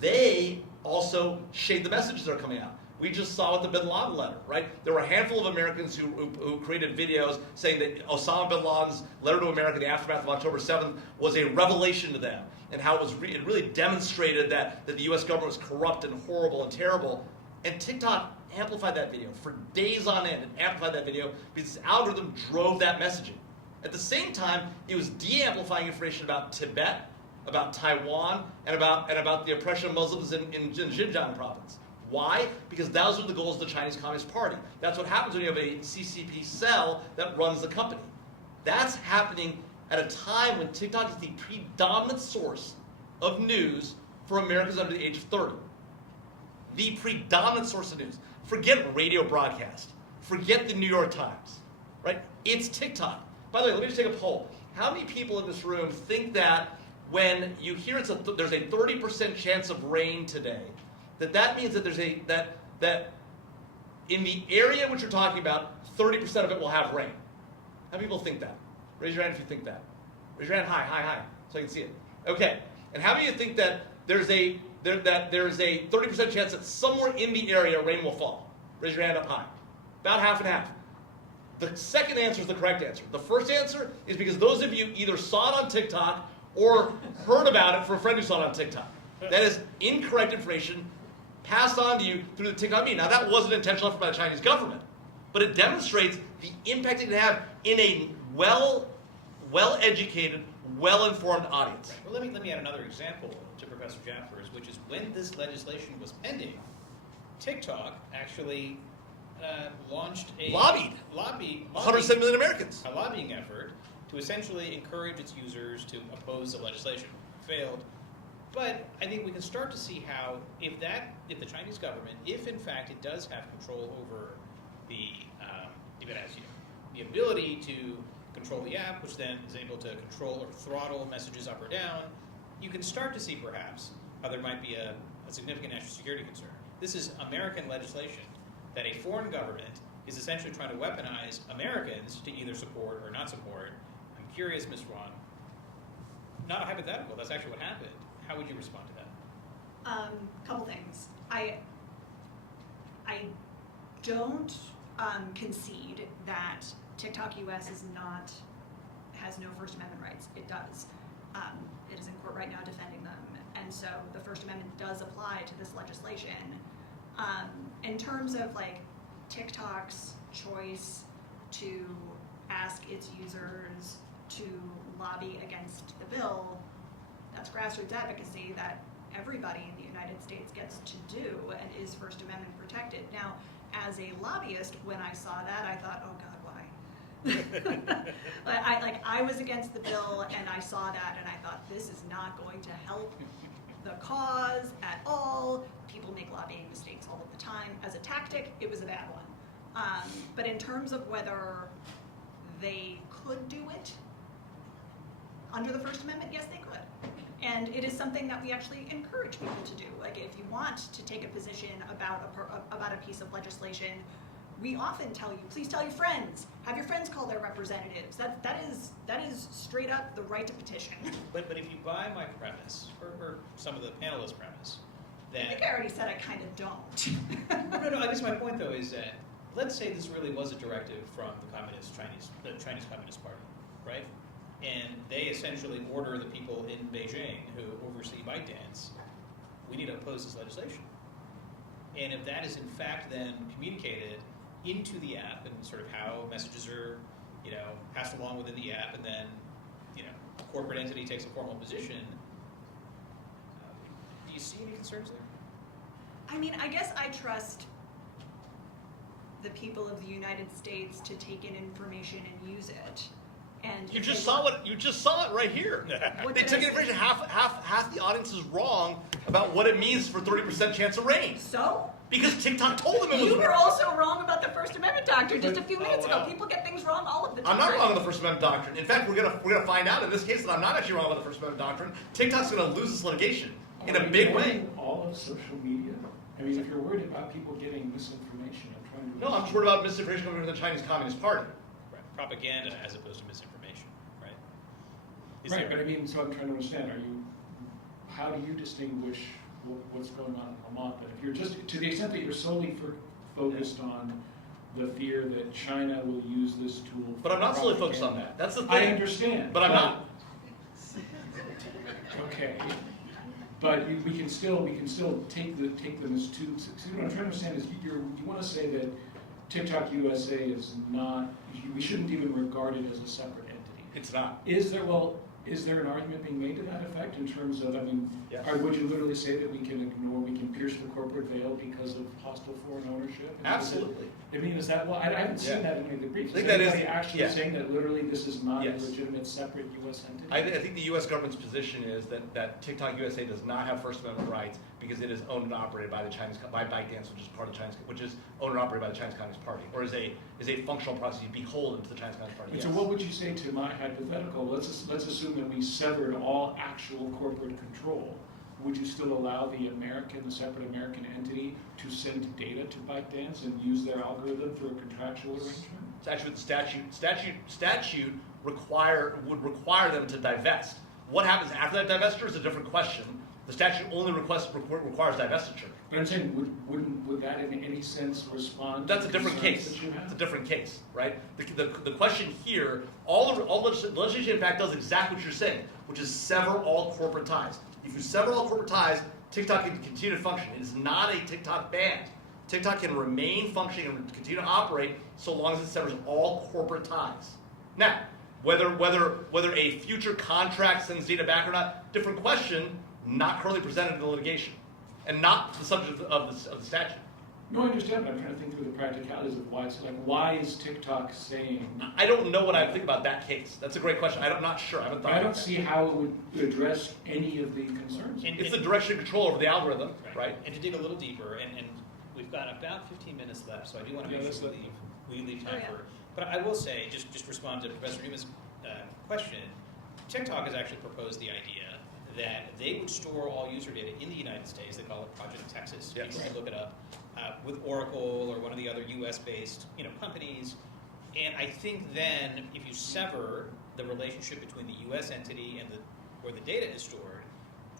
They also shape the messages that are coming out. We just saw with the Bin Laden letter, right? There were a handful of Americans who created videos saying that Osama bin Laden's letter to America, the aftermath of October 7th, was a revelation to them, and how it really demonstrated that the U.S. government was corrupt and horrible and terrible. And TikTok amplified that video for days on end, and amplified that video because its algorithm drove that messaging. At the same time, it was de-amplifying information about Tibet, about Taiwan, and about the oppression of Muslims in Xinjiang province. Why? Because those are the goals of the Chinese Communist Party. That's what happens when you have a CCP cell that runs the company. That's happening at a time when TikTok is the predominant source of news for Americans under the age of 30. The predominant source of news. Forget radio broadcast. Forget the New York Times. Right? It's TikTok. By the way, let me just take a poll. How many people in this room think that when you hear there's a 30% chance of rain today, that means that there's that in the area which you're talking about, 30% of it will have rain? How many people think that? Raise your hand if you think that. Raise your hand high, so I can see it. Okay. And how many of you think that there's a 30% chance that somewhere in the area rain will fall? Raise your hand up high. About half and half. The second answer is the correct answer. The first answer is because those of you either saw it on TikTok or heard about it from a friend who saw it on TikTok. That is incorrect information passed on to you through the TikTok media. Now, that wasn't intentional effort by the Chinese government, but it demonstrates the impact it can have in a well-educated, well-informed audience. Right. Well, let me add another example to Professor Jaffer's, which is when this legislation was pending, TikTok actually launched a lobbied 107 million Americans. A lobbying effort to essentially encourage its users to oppose the legislation. Failed. But I think we can start to see how, if the Chinese government, if in fact it does have control over if it has the ability to control the app, which then is able to control or throttle messages up or down, you can start to see perhaps how there might be a significant national security concern. This is American legislation that a foreign government is essentially trying to weaponize Americans to either support or not support. I'm curious, Ms. Ruane, not a hypothetical, that's actually what happened. How would you respond to that? Couple things. I don't concede that TikTok US has no First Amendment rights. It does. It is in court right now defending them, and so the First Amendment does apply to this legislation. In terms of like TikTok's choice to ask its users to lobby against the bill, that's grassroots advocacy that everybody in the United States gets to do and is First Amendment protected. Now, as a lobbyist, when I saw that, I thought, oh God, why? I was against the bill, and I saw that, and I thought, this is not going to help the cause at all. People make lobbying mistakes all of the time. As a tactic, it was a bad one. But in terms of whether they could do it under the First Amendment, yes, they could. And it is something that we actually encourage people to do. Like, if you want to take a position about a piece of legislation, we often tell you, please tell your friends. Have your friends call their representatives. That is straight up the right to petition. But if you buy my premise, or some of the panelists' premise, then... I think I already said I kind of don't. No, I guess my point, though, is that let's say this really was a directive from the Chinese Communist Party, right? And they essentially order the people in Beijing who oversee ByteDance, we need to oppose this legislation. And if that is in fact then communicated into the app and sort of how messages are, passed along within the app, and then, a corporate entity takes a formal position, do you see any concerns there? I mean, I guess I trust the people of the United States to take in information and use it. And You if just they saw want- it. You just saw it right here. What They did took I say? information. Half the audience is wrong about what it means for 30% chance of rain So? because TikTok told them it was. You were also wrong about the First Amendment doctrine just a few Oh, minutes wow. ago. People get things wrong all of the time. I'm not wrong on the First Amendment doctrine. In fact, we're gonna find out in this case that I'm not actually wrong about the First Amendment doctrine. TikTok's gonna lose this litigation in a big way. All of social media? I mean, if you're worried about people getting misinformation, I'm trying to... No, I'm just worried about misinformation coming from the Chinese Communist Party. Right. Propaganda as opposed to misinformation, right? Is Right, there- but I mean, so I'm trying to understand, how do you distinguish what's going on in Vermont? But if you're just, to the extent that you're solely focused on the fear that China will use this tool for But I'm not solely focused on propaganda. that. That's the thing. I understand. But I'm not. Okay, but we can still take them as two. See, what I'm trying to understand is you want to say that TikTok USA is not. We shouldn't even regard it as a separate entity. It's not. Is there an argument being made to that effect in terms of, I mean, Yeah. or would you literally say that we can pierce the corporate veil because of hostile foreign ownership? And Absolutely. I mean, is that, well, I haven't seen Yeah. that in any of the briefs. I think Is that is- anybody actually yeah. saying that literally this is not Yes. a legitimate separate U.S. entity? I think the U.S. government's position is that TikTok USA does not have First Amendment rights because it is owned and operated by the Chinese by ByteDance, which is part of the Chinese, which is owned and operated by the Chinese Communist Party, or is a functional process beholden to the Chinese Communist Party. And Yes. so what would you say to my hypothetical? Let's assume that we severed all actual corporate control. Would you still allow the separate American entity to send data to ByteDance and use their algorithm through a contractual arrangement? It's actually the statute would require them to divest. What happens after that divestiture is a different question. The statute only requires divestiture. But I'm saying, would that in any sense respond to That's a different concerns case. that you have? It's a different case, right? The question here, all the legislation in fact does exactly what you're saying, which is sever all corporate ties. If you sever all corporate ties, TikTok can continue to function. It is not a TikTok ban. TikTok can remain functioning and continue to operate so long as it severs all corporate ties. Now, whether a future contract sends data back or not, different question, not currently presented in the litigation, and not the subject of the statute. No, I understand, but I'm trying to think through the practicalities of why. So, why is TikTok saying? I don't know what I think about that case. That's a great question. I'm not sure. I haven't thought I about don't that. see how it would address any of the concerns. And- It's the direction of control over the algorithm, right? And to dig a little deeper, and we've got about 15 minutes left, so I do want to Yeah, make let's sure let- we leave time Oh, yeah. for. But I will say, just respond to Professor Newman's question. TikTok has actually proposed the idea that they would store all user data in the United States. They call it Project Texas. Yes. People can look it up with Oracle or one of the other U.S.-based companies. And I think then, if you sever the relationship between the U.S. entity and where the data is stored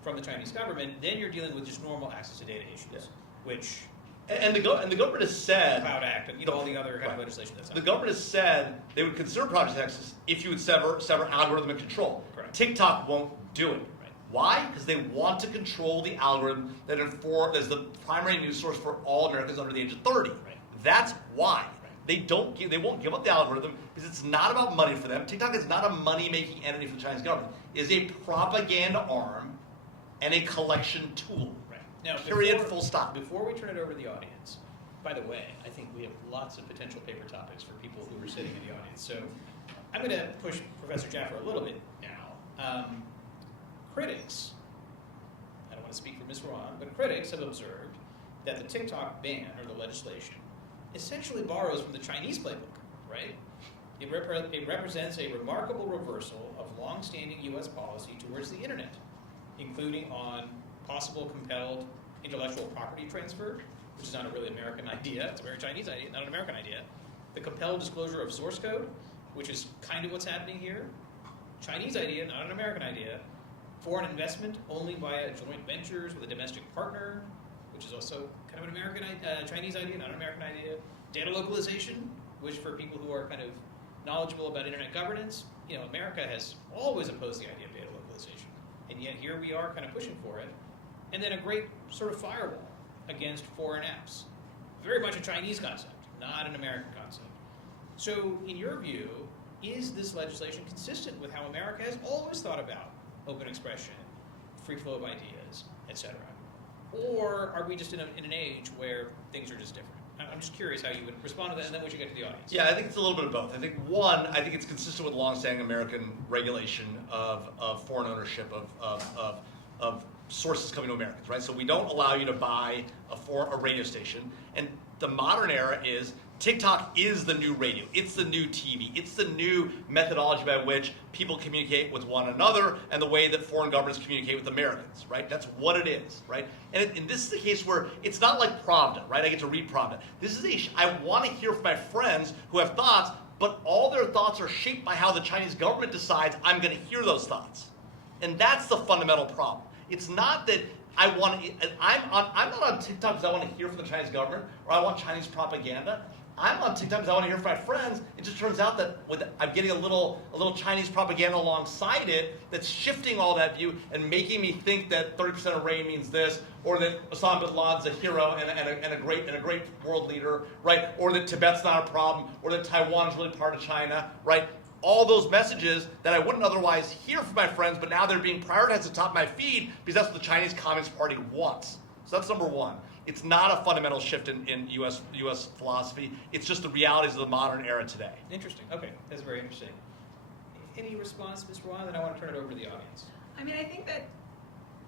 from the Chinese government, then you're dealing with just normal access to data issues, Yeah. which And the government has said Cloud Act and all the other kind of Right. legislation that's out the there. government has said they would consider Project Texas if you would sever algorithmic control. Correct. TikTok won't do it. Right. Why? Because they want to control the algorithm that is the primary news source for all Americans under the age of 30. Right. That's why. Right. They won't give up the algorithm because it's not about money for them. TikTok is not a money-making entity for the Chinese government. It is a propaganda arm and a collection tool. Right. Now, Period, full stop. Before we turn it over to the audience, by the way, I think we have lots of potential paper topics for people who are sitting in the audience. So I'm going to push Professor Jaffer a little bit now. Critics, I don't want to speak for Ms. Ruane, but critics have observed that the TikTok ban or the legislation essentially borrows from the Chinese playbook, right? It represents a remarkable reversal of long-standing U.S. policy towards the internet, including on possible compelled intellectual property transfer, which is not a really American idea. It's a very Chinese idea, not an American idea. The compelled disclosure of source code, which is kind of what's happening here. Chinese idea, not an American idea. Foreign investment only via joint ventures with a domestic partner, which is also kind of an American, Chinese idea, not an American idea. Data localization, which for people who are kind of knowledgeable about internet governance, America has always opposed the idea of data localization. And yet here we are kind of pushing for it. And then a great sort of firewall against foreign apps. Very much a Chinese concept, not an American concept. So in your view, is this legislation consistent with how America has always thought about open expression, free flow of ideas, etc.? Or are we just in an age where things are just different? I'm just curious how you would respond to that, and then we should get to the audience. Yeah, I think it's a little bit of both. I think one, I think it's consistent with longstanding American regulation of foreign ownership of sources coming to Americans, right? So we don't allow you to buy a radio station, and the modern era is TikTok is the new radio. It's the new TV. It's the new methodology by which people communicate with one another and the way that foreign governments communicate with Americans, right? That's what it is, right? And this is a case where it's not like Pravda, right? I get to read Pravda. This is I want to hear from my friends who have thoughts, but all their thoughts are shaped by how the Chinese government decides I'm going to hear those thoughts. And that's the fundamental problem. It's not that I'm not on TikTok because I want to hear from the Chinese government or I want Chinese propaganda. I'm on TikTok because I want to hear from my friends. It just turns out that I'm getting a little Chinese propaganda alongside it that's shifting all that view and making me think that 30% of rain means this, or that Osama bin Laden's a hero and a great world leader, right? Or that Tibet's not a problem, or that Taiwan's really part of China, right? All those messages that I wouldn't otherwise hear from my friends, but now they're being prioritized at the top of my feed because that's what the Chinese Communist Party wants. So that's number one. It's not a fundamental shift in U.S. philosophy. It's just the realities of the modern era today. Interesting. Okay, that's very interesting. Any response, Ms. Ruane? Then I want to turn it over to the audience. I mean, I think that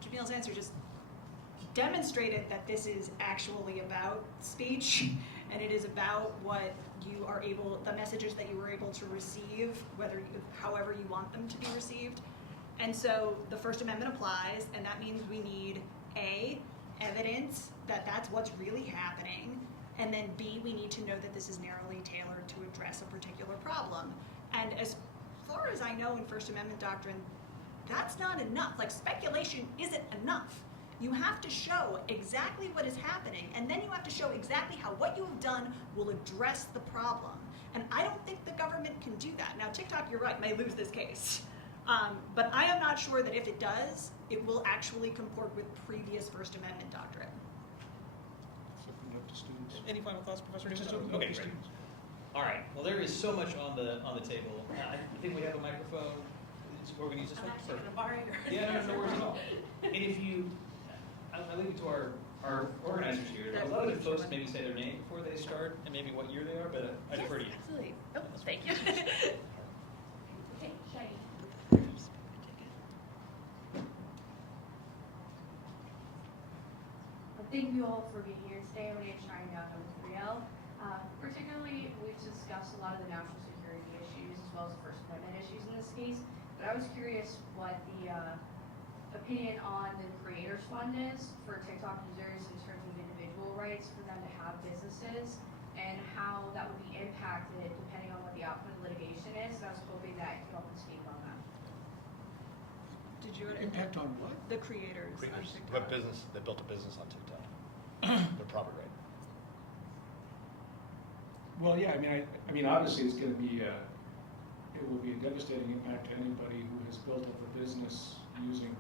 Jamil's answer just demonstrated that this is actually about speech, and it is about what you are able, the messages that you were able to receive, however you want them to be received. And so the First Amendment applies, and that means we need A, evidence that that's what's really happening, and then B, we need to know that this is narrowly tailored to address a particular problem. And as far as I know in First Amendment doctrine, that's not enough. Like, speculation isn't enough. You have to show exactly what is happening, and then you have to show exactly how what you have done will address the problem. And I don't think the government can do that. Now, TikTok, you're right, may lose this case. But I am not sure that if it does, it will actually comport with previous First Amendment doctrine. Open it up to students. Any final thoughts, Professor Just Newman? open it up Okay, to great. students. All right. Well, there is so much on the table. I think we have a microphone. We're going to use this I'm one. actually going to borrow yours. Yeah, no worries at all. And if you, I leave it to our organizers here. A lot of the folks maybe say their name before they start and maybe what year they are, but I defer to you. Absolutely. Oh, thank you. Okay, Shane. Thank you all for being here today. My name is Shine Young. I'm with 3L. Particularly, we've discussed a lot of the national security issues as well as the First Amendment issues in this case. But I was curious what the opinion on the Creators Fund is for TikTok users in terms of individual rights for them to have businesses, and how that would be impacted depending on what the outcome of litigation is. And I was hoping that you all could speak on that. Did you Impact on what? the creators? on Creators, TikTok. web business, they built a business on TikTok. They're probably right. Well, yeah, I mean, obviously it's going to be, it will be a devastating impact to anybody who has built up a business using,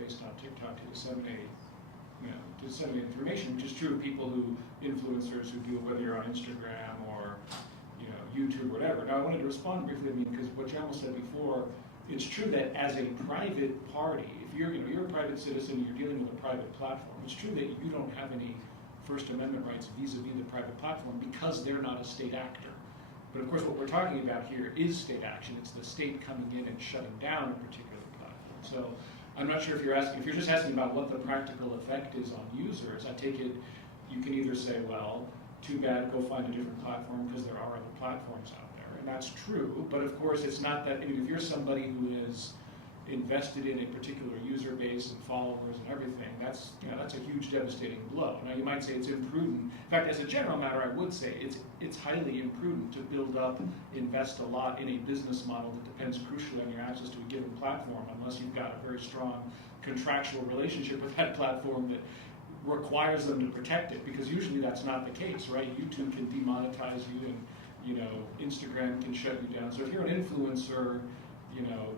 based on TikTok to disseminate information, which is true of people influencers who do it, whether you're on Instagram or, YouTube, whatever. Now, I wanted to respond briefly, because what Jamil said before, it's true that as a private party, if you're a private citizen, you're dealing with a private platform, it's true that you don't have any First Amendment rights vis-a-vis the private platform because they're not a state actor. But of course, what we're talking about here is state action. It's the state coming in and shutting down a particular platform. So I'm not sure if you're just asking about what the practical effect is on users, I take it you can either say, well, too bad, go find a different platform because there are other platforms out there. And that's true, but of course it's not that, if you're somebody who is invested in a particular user base and followers and everything, that's a huge devastating blow. Now you might say it's imprudent. In fact, as a general matter, I would say it's highly imprudent to build up, invest a lot in a business model that depends crucially on your access to a given platform, unless you've got a very strong contractual relationship with that platform that requires them to protect it, because usually that's not the case, right? YouTube can demonetize you, and Instagram can shut you down. So if you're an influencer,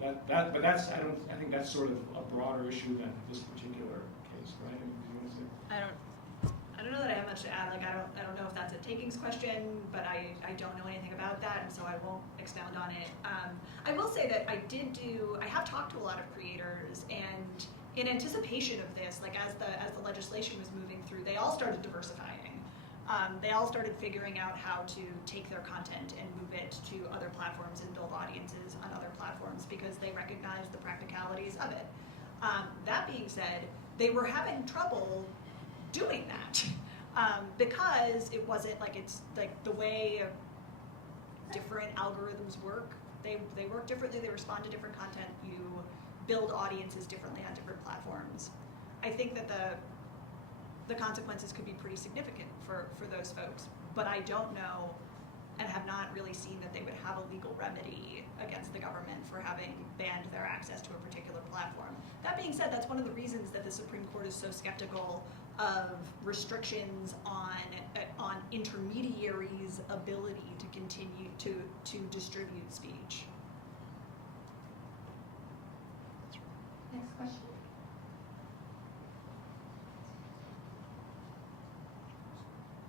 but I think that's sort of a broader issue than this particular case, right? I mean, do you want to say? I don't know that I have much to add. Like, I don't know if that's a takings question, but I don't know anything about that, and so I won't expound on it. I will say that I have talked to a lot of creators, and in anticipation of this, like as the legislation was moving through, they all started diversifying. They all started figuring out how to take their content and move it to other platforms and build audiences on other platforms because they recognized the practicalities of it. That being said, they were having trouble doing that because it wasn't like it's like the way different algorithms work. They work differently, they respond to different content, you build audiences differently on different platforms. I think that the consequences could be pretty significant for those folks, but I don't know and have not really seen that they would have a legal remedy against the government for having banned their access to a particular platform. That being said, that's one of the reasons that the Supreme Court is so skeptical of restrictions on intermediaries' ability to continue to distribute speech. Next question.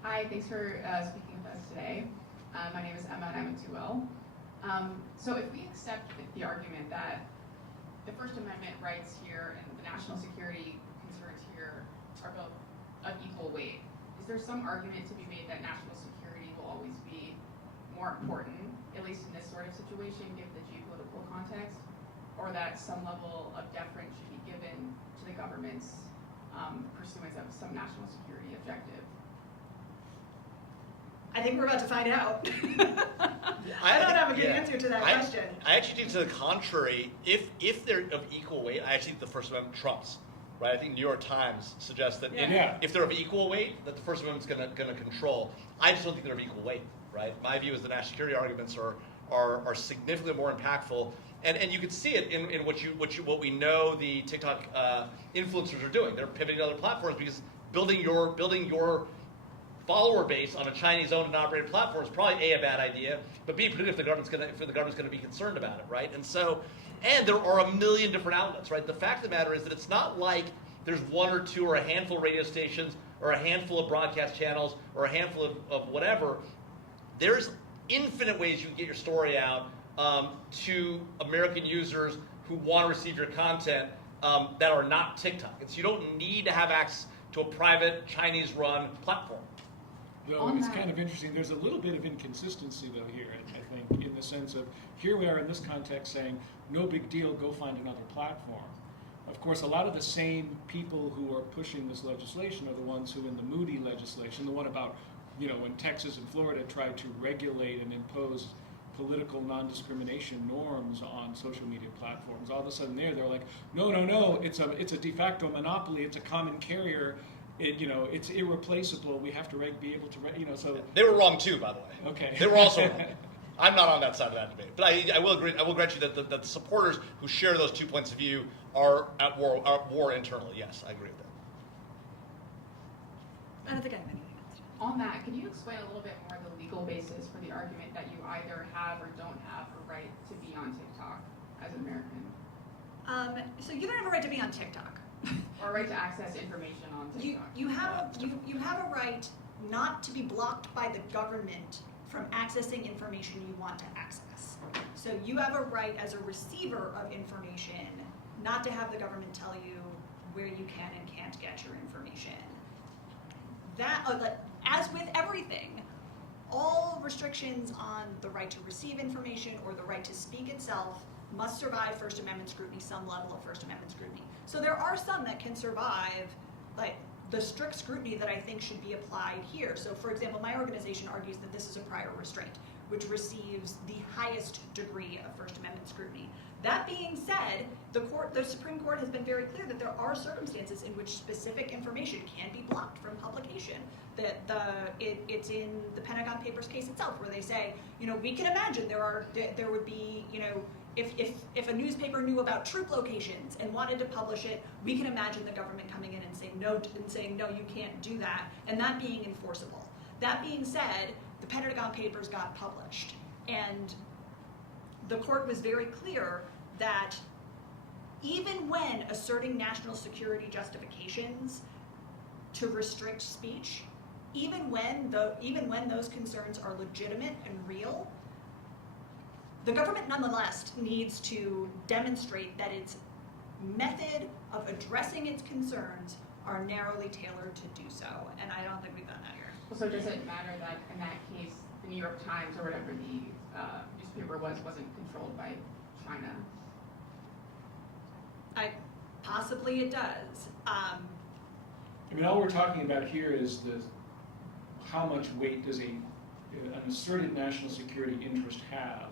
Hi, thanks for speaking with us today. My name is Emma and I'm a 2L. So if we accept the argument that the First Amendment rights here and the national security concerns here are both of equal weight, is there some argument to be made that national security will always be more important, at least in this sort of situation, given the geopolitical context, or that some level of deference should be given to the government's pursuance of some national security objective? I think we're about to find out. I don't have a good answer to that question. I actually think to the contrary. If they're of equal weight, I actually think the First Amendment trumps. Right? I think New York Times suggests that if they're of equal weight, that the First Amendment's going to control. I just don't think they're of equal weight. Right? My view is the national security arguments are significantly more impactful, and you can see it in what we know the TikTok influencers are doing. They're pivoting to other platforms because building your follower base on a Chinese-owned and operated platform is probably a bad idea, but B, particularly if the government's going to be concerned about it, right? And there are a million different outlets, right? The fact of the matter is that it's not like there's one or two or a handful of radio stations or a handful of broadcast channels or a handful of whatever. There's infinite ways you can get your story out to American users who want to receive your content that are not TikTok. You don't need to have access to a private Chinese-run platform. Though it's kind of interesting, there's a little bit of inconsistency though here, I think, in the sense of here we are in this context saying, no big deal, go find another platform. Of course, a lot of the same people who are pushing this legislation are the ones who in the Moody legislation, the one about, when Texas and Florida tried to regulate and impose political non-discrimination norms on social media platforms, all of a sudden they're like, no, it's a de facto monopoly, it's a common carrier. It's irreplaceable. We have to be able to, so. They were wrong too, by the way. Okay. They were also wrong. I'm not on that side of that debate, but I will agree. I will grant you that the supporters who share those 2 points of view are at war internally. Yes, I agree with that. I don't think I have anything else. On that, can you explain a little bit more the legal basis for the argument that you either have or don't have a right to be on TikTok as an American? So you don't have a right to be on TikTok. Or a right to access information on TikTok? You have a right not to be blocked by the government from accessing information you want to access. So you have a right as a receiver of information not to have the government tell you where you can and can't get your information. As with everything, all restrictions on the right to receive information or the right to speak itself must survive First Amendment scrutiny, some level of First Amendment scrutiny. So there are some that can survive, like the strict scrutiny that I think should be applied here. So for example, my organization argues that this is a prior restraint, which receives the highest degree of First Amendment scrutiny. That being said, the Supreme Court has been very clear that there are circumstances in which specific information can be blocked from publication. It's in the Pentagon Papers case itself, where they say, we can imagine there would be, if a newspaper knew about troop locations and wanted to publish it, we can imagine the government coming in and saying no, you can't do that, and that being enforceable. That being said, the Pentagon Papers got published, and the court was very clear that even when asserting national security justifications to restrict speech, even when those concerns are legitimate and real, the government nonetheless needs to demonstrate that its method of addressing its concerns are narrowly tailored to do so, and I don't think we've done that here. So does it matter that in that case, the New York Times or whatever the newspaper wasn't controlled by China? Possibly it does. I mean, all we're talking about here is how much weight does an asserted national security interest have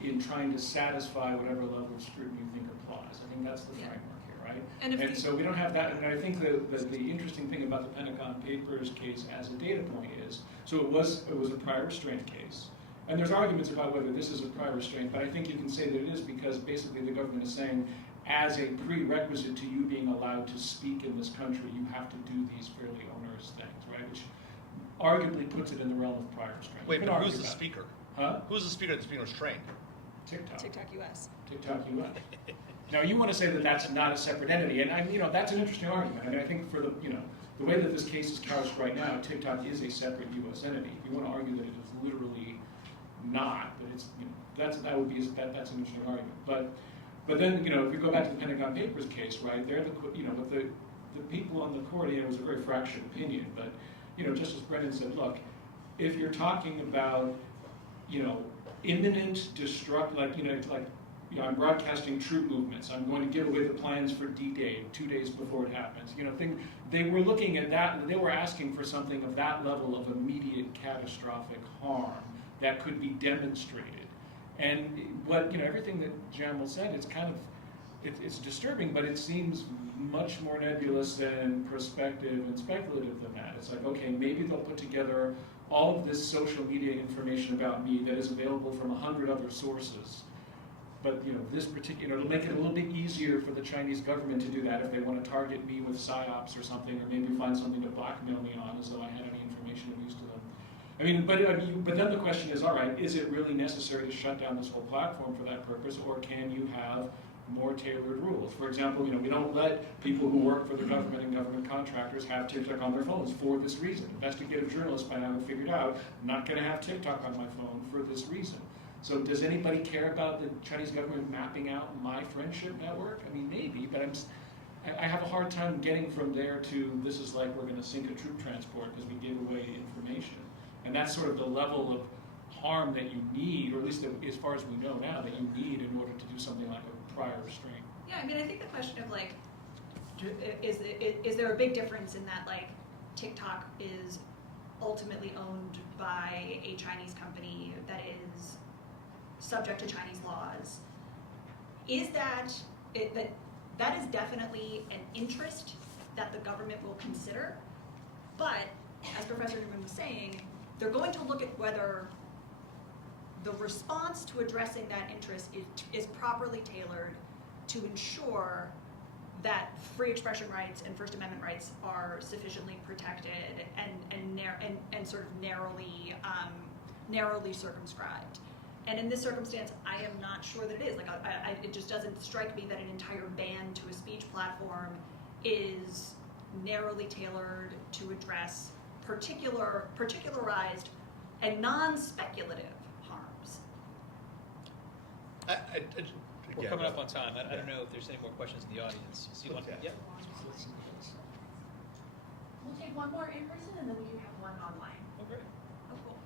in trying to satisfy whatever level of scrutiny you think applies. I think that's the Yeah. framework here, right? And So we don't have that, and I think the interesting thing about the Pentagon Papers case as a data point is, so it was a prior restraint case, and there's arguments about whether this is a prior restraint, but I think you can say that it is because basically the government is saying, as a prerequisite to you being allowed to speak in this country, you have to do these fairly onerous things, right? Which arguably puts it in the realm of prior restraint. Wait, You but can who's argue the that. speaker? Huh? Who's the speaker that's being restrained? TikTok. TikTok US. TikTok US. Now you want to say that that's not a separate entity, and that's an interesting argument. I mean, I think for the way that this case is couched right now, TikTok is a separate U.S. entity. If you want to argue that it is literally not, but it's that's an interesting argument. But then if we go back to the Pentagon Papers case, right? They're the people on the court. It was a very fractured opinion, but Justice Brennan said, look, if you're talking about imminent I'm broadcasting troop movements. I'm going to give away the plans for D-Day 2 days before it happens. They were looking at that. They were asking for something of that level of immediate catastrophic harm that could be demonstrated. And everything that Jamil said, it's disturbing, but it seems much more nebulous and prospective and speculative than that. It's like, okay, maybe they'll put together all of this social media information about me that is available from 100 other sources. But this particular, it'll make it a little bit easier for the Chinese government to do that if they want to target me with psyops or something, or maybe find something to blackmail me on, as though I had any information of use to them. But then the question is, all right, is it really necessary to shut down this whole platform for that purpose, or can you have more tailored rules? For example, we don't let people who work for the government and government contractors have TikTok on their phones for this reason. Investigative journalists by now have figured out, I'm not going to have TikTok on my phone for this reason. So does anybody care about the Chinese government mapping out my friendship network? I mean, maybe, but I have a hard time getting from there to this is like we're going to sink a troop transport because we gave away information. And that's sort of the level of harm that you need, or at least as far as we know now, that you need in order to do something like a prior restraint. Yeah, I mean, I think the question of is there a big difference in that TikTok is ultimately owned by a Chinese company that is subject to Chinese laws? Is that is definitely an interest that the government will consider, but as Professor Newman was saying, they're going to look at whether the response to addressing that interest is properly tailored to ensure that free expression rights and First Amendment rights are sufficiently protected and sort of narrowly circumscribed. And in this circumstance, I am not sure that it is. It just doesn't strike me that an entire ban to a speech platform is narrowly tailored to address particularized and non-speculative harms. We're coming up on time. I don't know if there's any more questions in the audience. So you want to? Yep. We'll take one more in person and then we do have one online. Oh, great. Oh, cool.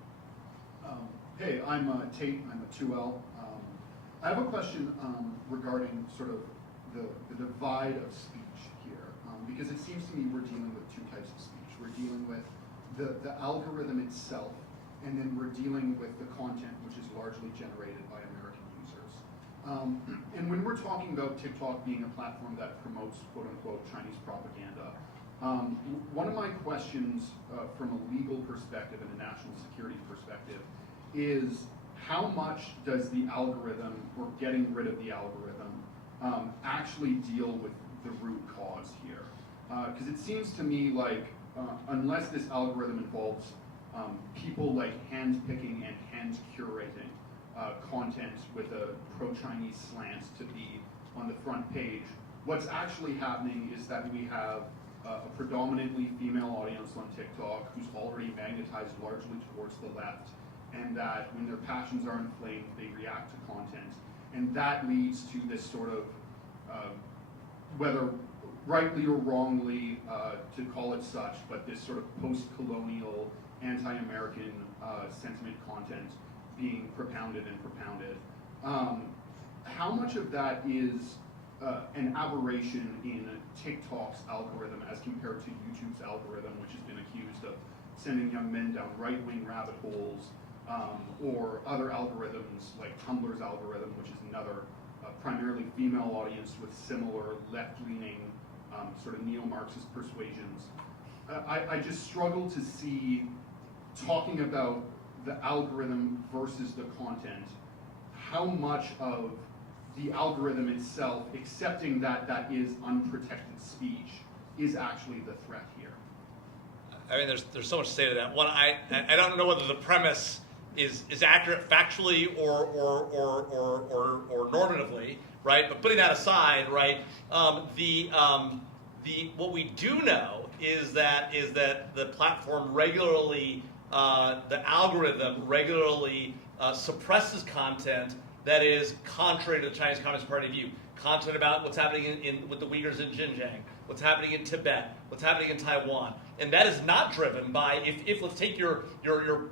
Hey, I'm Tate. I'm a 2L. I have a question regarding sort of the divide of speech here, because it seems to me we're dealing with two types of speech. We're dealing with the algorithm itself, and then we're dealing with the content, which is largely generated by American users. And when we're talking about TikTok being a platform that promotes quote-unquote Chinese propaganda, one of my questions from a legal perspective and a national security perspective is how much does the algorithm, or getting rid of the algorithm, actually deal with the root cause here? Because it seems to me like unless this algorithm involves people like hand-picking and hand-curating content with a pro-Chinese slant to be on the front page, what's actually happening is that we have a predominantly female audience on TikTok who's already magnetized largely towards the left, and that when their passions are inflamed, they react to content. And that leads to this sort of, whether rightly or wrongly to call it such, but this sort of post-colonial, anti-American sentiment content being propounded and propounded. How much of that is an aberration in TikTok's algorithm as compared to YouTube's algorithm, which has been accused of sending young men down right-wing rabbit holes, or other algorithms like Tumblr's algorithm, which is another primarily female audience with similar left-leaning sort of neo-Marxist persuasions. I just struggle to see, talking about the algorithm versus the content, how much of the algorithm itself, accepting that that is unprotected speech, is actually the threat here. I mean, there's so much to say to that. One, I don't know whether the premise is accurate factually or normatively, right? But putting that aside, right? What we do know is that the platform regularly, the algorithm regularly suppresses content that is contrary to the Chinese Communist Party view. Content about what's happening with the Uyghurs in Xinjiang, what's happening in Tibet, what's happening in Taiwan. And that is not driven by, if let's take your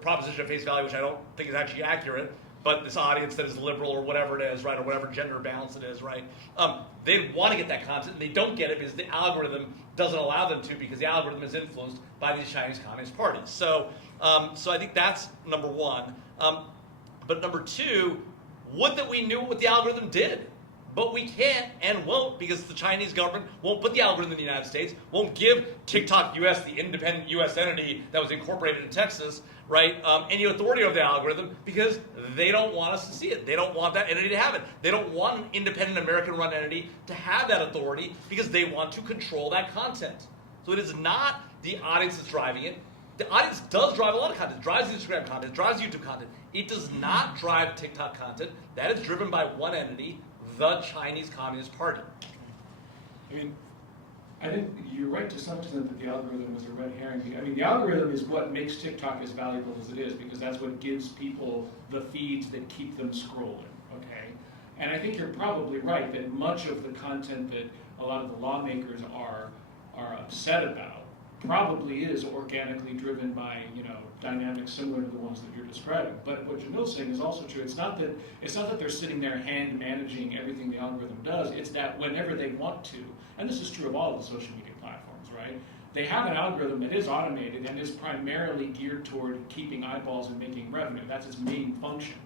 proposition at face value, which I don't think is actually accurate, but this audience that is liberal or whatever it is, right, or whatever gender balance it is, right, they want to get that content and they don't get it because the algorithm doesn't allow them to, because the algorithm is influenced by these Chinese Communist parties. So I think that's number one. But number two, would that we knew what the algorithm did. But we can't and won't, because the Chinese government won't put the algorithm in the United States, won't give TikTok US, the independent US entity that was incorporated in Texas, right, any authority over the algorithm, because they don't want us to see it. They don't want that entity to have it. They don't want an independent American-run entity to have that authority because they want to control that content. So it is not the audience that's driving it. The audience does drive a lot of content. It drives Instagram content, it drives YouTube content. It does not drive TikTok content. That is driven by one entity, the Chinese Communist Party. I mean, I think you're right to some extent that the algorithm was a red herring. I mean, the algorithm is what makes TikTok as valuable as it is, because that's what gives people the feeds that keep them scrolling, okay? And I think you're probably right that much of the content that a lot of the lawmakers are upset about probably is organically driven by, dynamics similar to the ones that you're describing. But what Jamil's saying is also true. It's not that they're sitting there hand managing everything the algorithm does. It's that whenever they want to, and this is true of all of the social media platforms, right? They have an algorithm that is automated and is primarily geared toward keeping eyeballs and making revenue. That's its main function.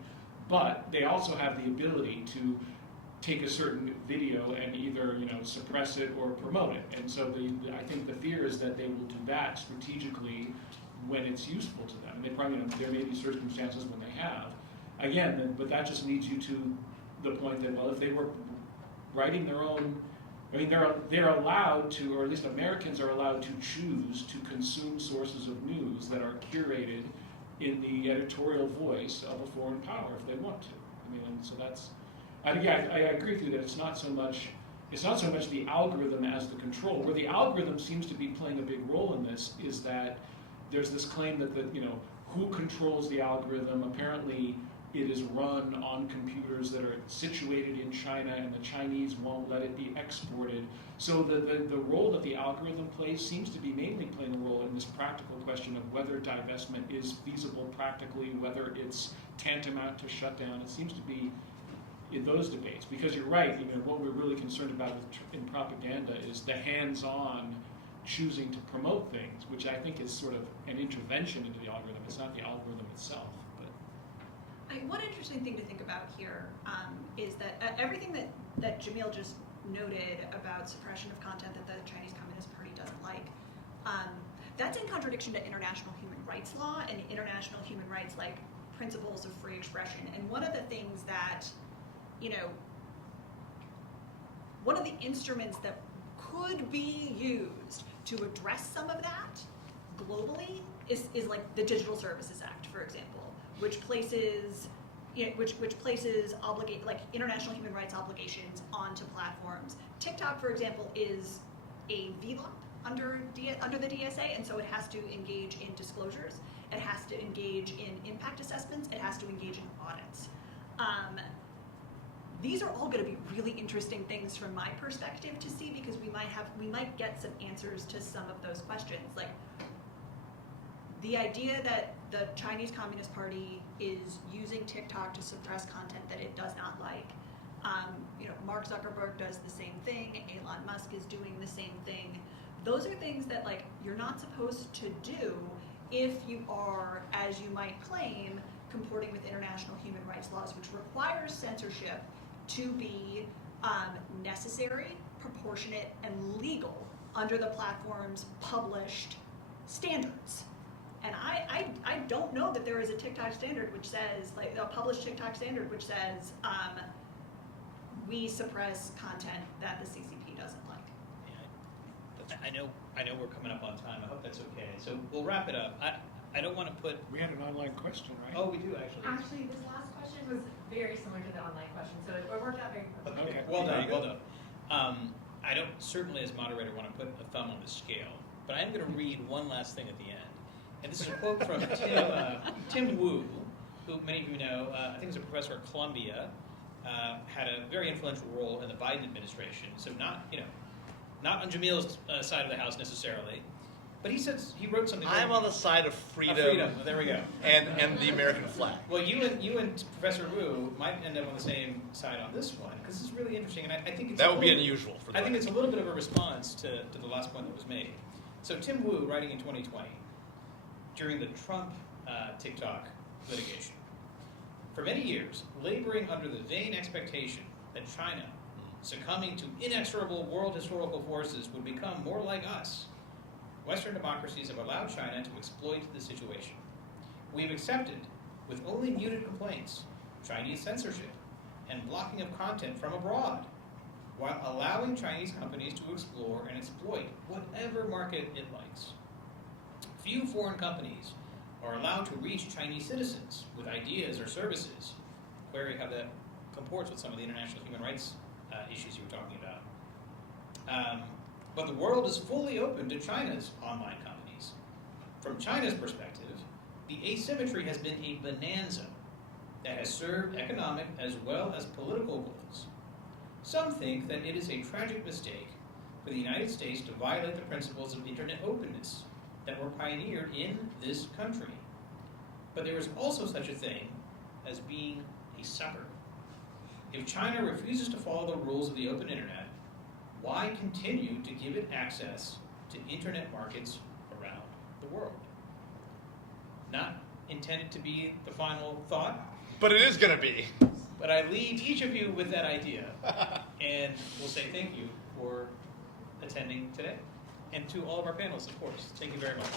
But they also have the ability to take a certain video and either suppress it or promote it. And so I think the fear is that they will do that strategically when it's useful to them. They probably there may be circumstances when they have. Again, but that just leads you to the point that, well, if they were writing their own, I mean, they're allowed to, or at least Americans are allowed to choose to consume sources of news that are curated in the editorial voice of a foreign power if they want to. I mean, and so that's. I agree with you that it's not so much the algorithm as the control. Where the algorithm seems to be playing a big role in this is that there's this claim that who controls the algorithm. Apparently, it is run on computers that are situated in China, and the Chinese won't let it be exported. So the role that the algorithm plays seems to be mainly playing a role in this practical question of whether divestment is feasible practically, whether it's tantamount to shutdown. It seems to be in those debates, because you're right. What we're really concerned about in propaganda is the hands-on choosing to promote things, which I think is sort of an intervention into the algorithm. It's not the algorithm itself. But One interesting thing to think about here is that everything that Jamil just noted about suppression of content that the Chinese Communist Party doesn't like, that's in contradiction to international human rights law and international human rights like principles of free expression. And one of the things that one of the instruments that could be used to address some of that globally is like the Digital Services Act, for example, which places international human rights obligations onto platforms. TikTok, for example, is a VLOP under the DSA, and so it has to engage in disclosures, it has to engage in impact assessments, it has to engage in audits. these are all going to be really interesting things from my perspective to see, because we might get some answers to some of those questions. Like the idea that the Chinese Communist Party is using TikTok to suppress content that it does not like. Mark Zuckerberg does the same thing. Elon Musk is doing the same thing. Those are things that like you're not supposed to do if you are, as you might claim, comporting with international human rights laws, which requires censorship to be necessary, proportionate, and legal under the platform's published standards. And I don't know that there is a TikTok standard which says, like a published TikTok standard which says, we suppress content that the CCP doesn't like. Yeah, I know we're coming up on time. I hope that's okay. So we'll wrap it up. I don't want to put. We had an online question, right? Oh, we do actually. Actually, this last question was very similar to the online question, so it worked out very quickly. Okay. Well done. Well done. I don't certainly, as moderator, want to put a thumb on the scale, but I'm going to read one last thing at the end, and this is a quote from Tim Wu, who many of you know. I think he's a professor at Columbia. Had a very influential role in the Biden administration, so not on Jamil's side of the house necessarily, but he wrote something. I'm on the side of freedom. Freedom. There we go. And the American flag. Well, you and Professor Wu might end up on the same side on this one, because this is really interesting, and I think it's That would be unusual for I think it's a little bit of a response to the last point that was made. So Tim Wu, writing in 2020, during the Trump TikTok litigation, for many years, laboring under the vain expectation that China, succumbing to inexorable world historical forces, would become more like us, Western democracies have allowed China to exploit the situation. We've accepted, with only muted complaints, Chinese censorship and blocking of content from abroad, while allowing Chinese companies to explore and exploit whatever market it likes. Few foreign companies are allowed to reach Chinese citizens with ideas or services. Query how that comports with some of the international human rights issues you were talking about. But the world is fully open to China's online companies. From China's perspective, the asymmetry has been a bonanza that has served economic as well as political goals. Some think that it is a tragic mistake for the United States to violate the principles of internet openness that were pioneered in this country. But there is also such a thing as being a sucker. If China refuses to follow the rules of the open internet, why continue to give it access to internet markets around the world? Not intended to be the final thought, But it is going to be. but I leave each of you with that idea, and we'll say thank you for attending today. And to all of our panelists, of course. Thank you very much.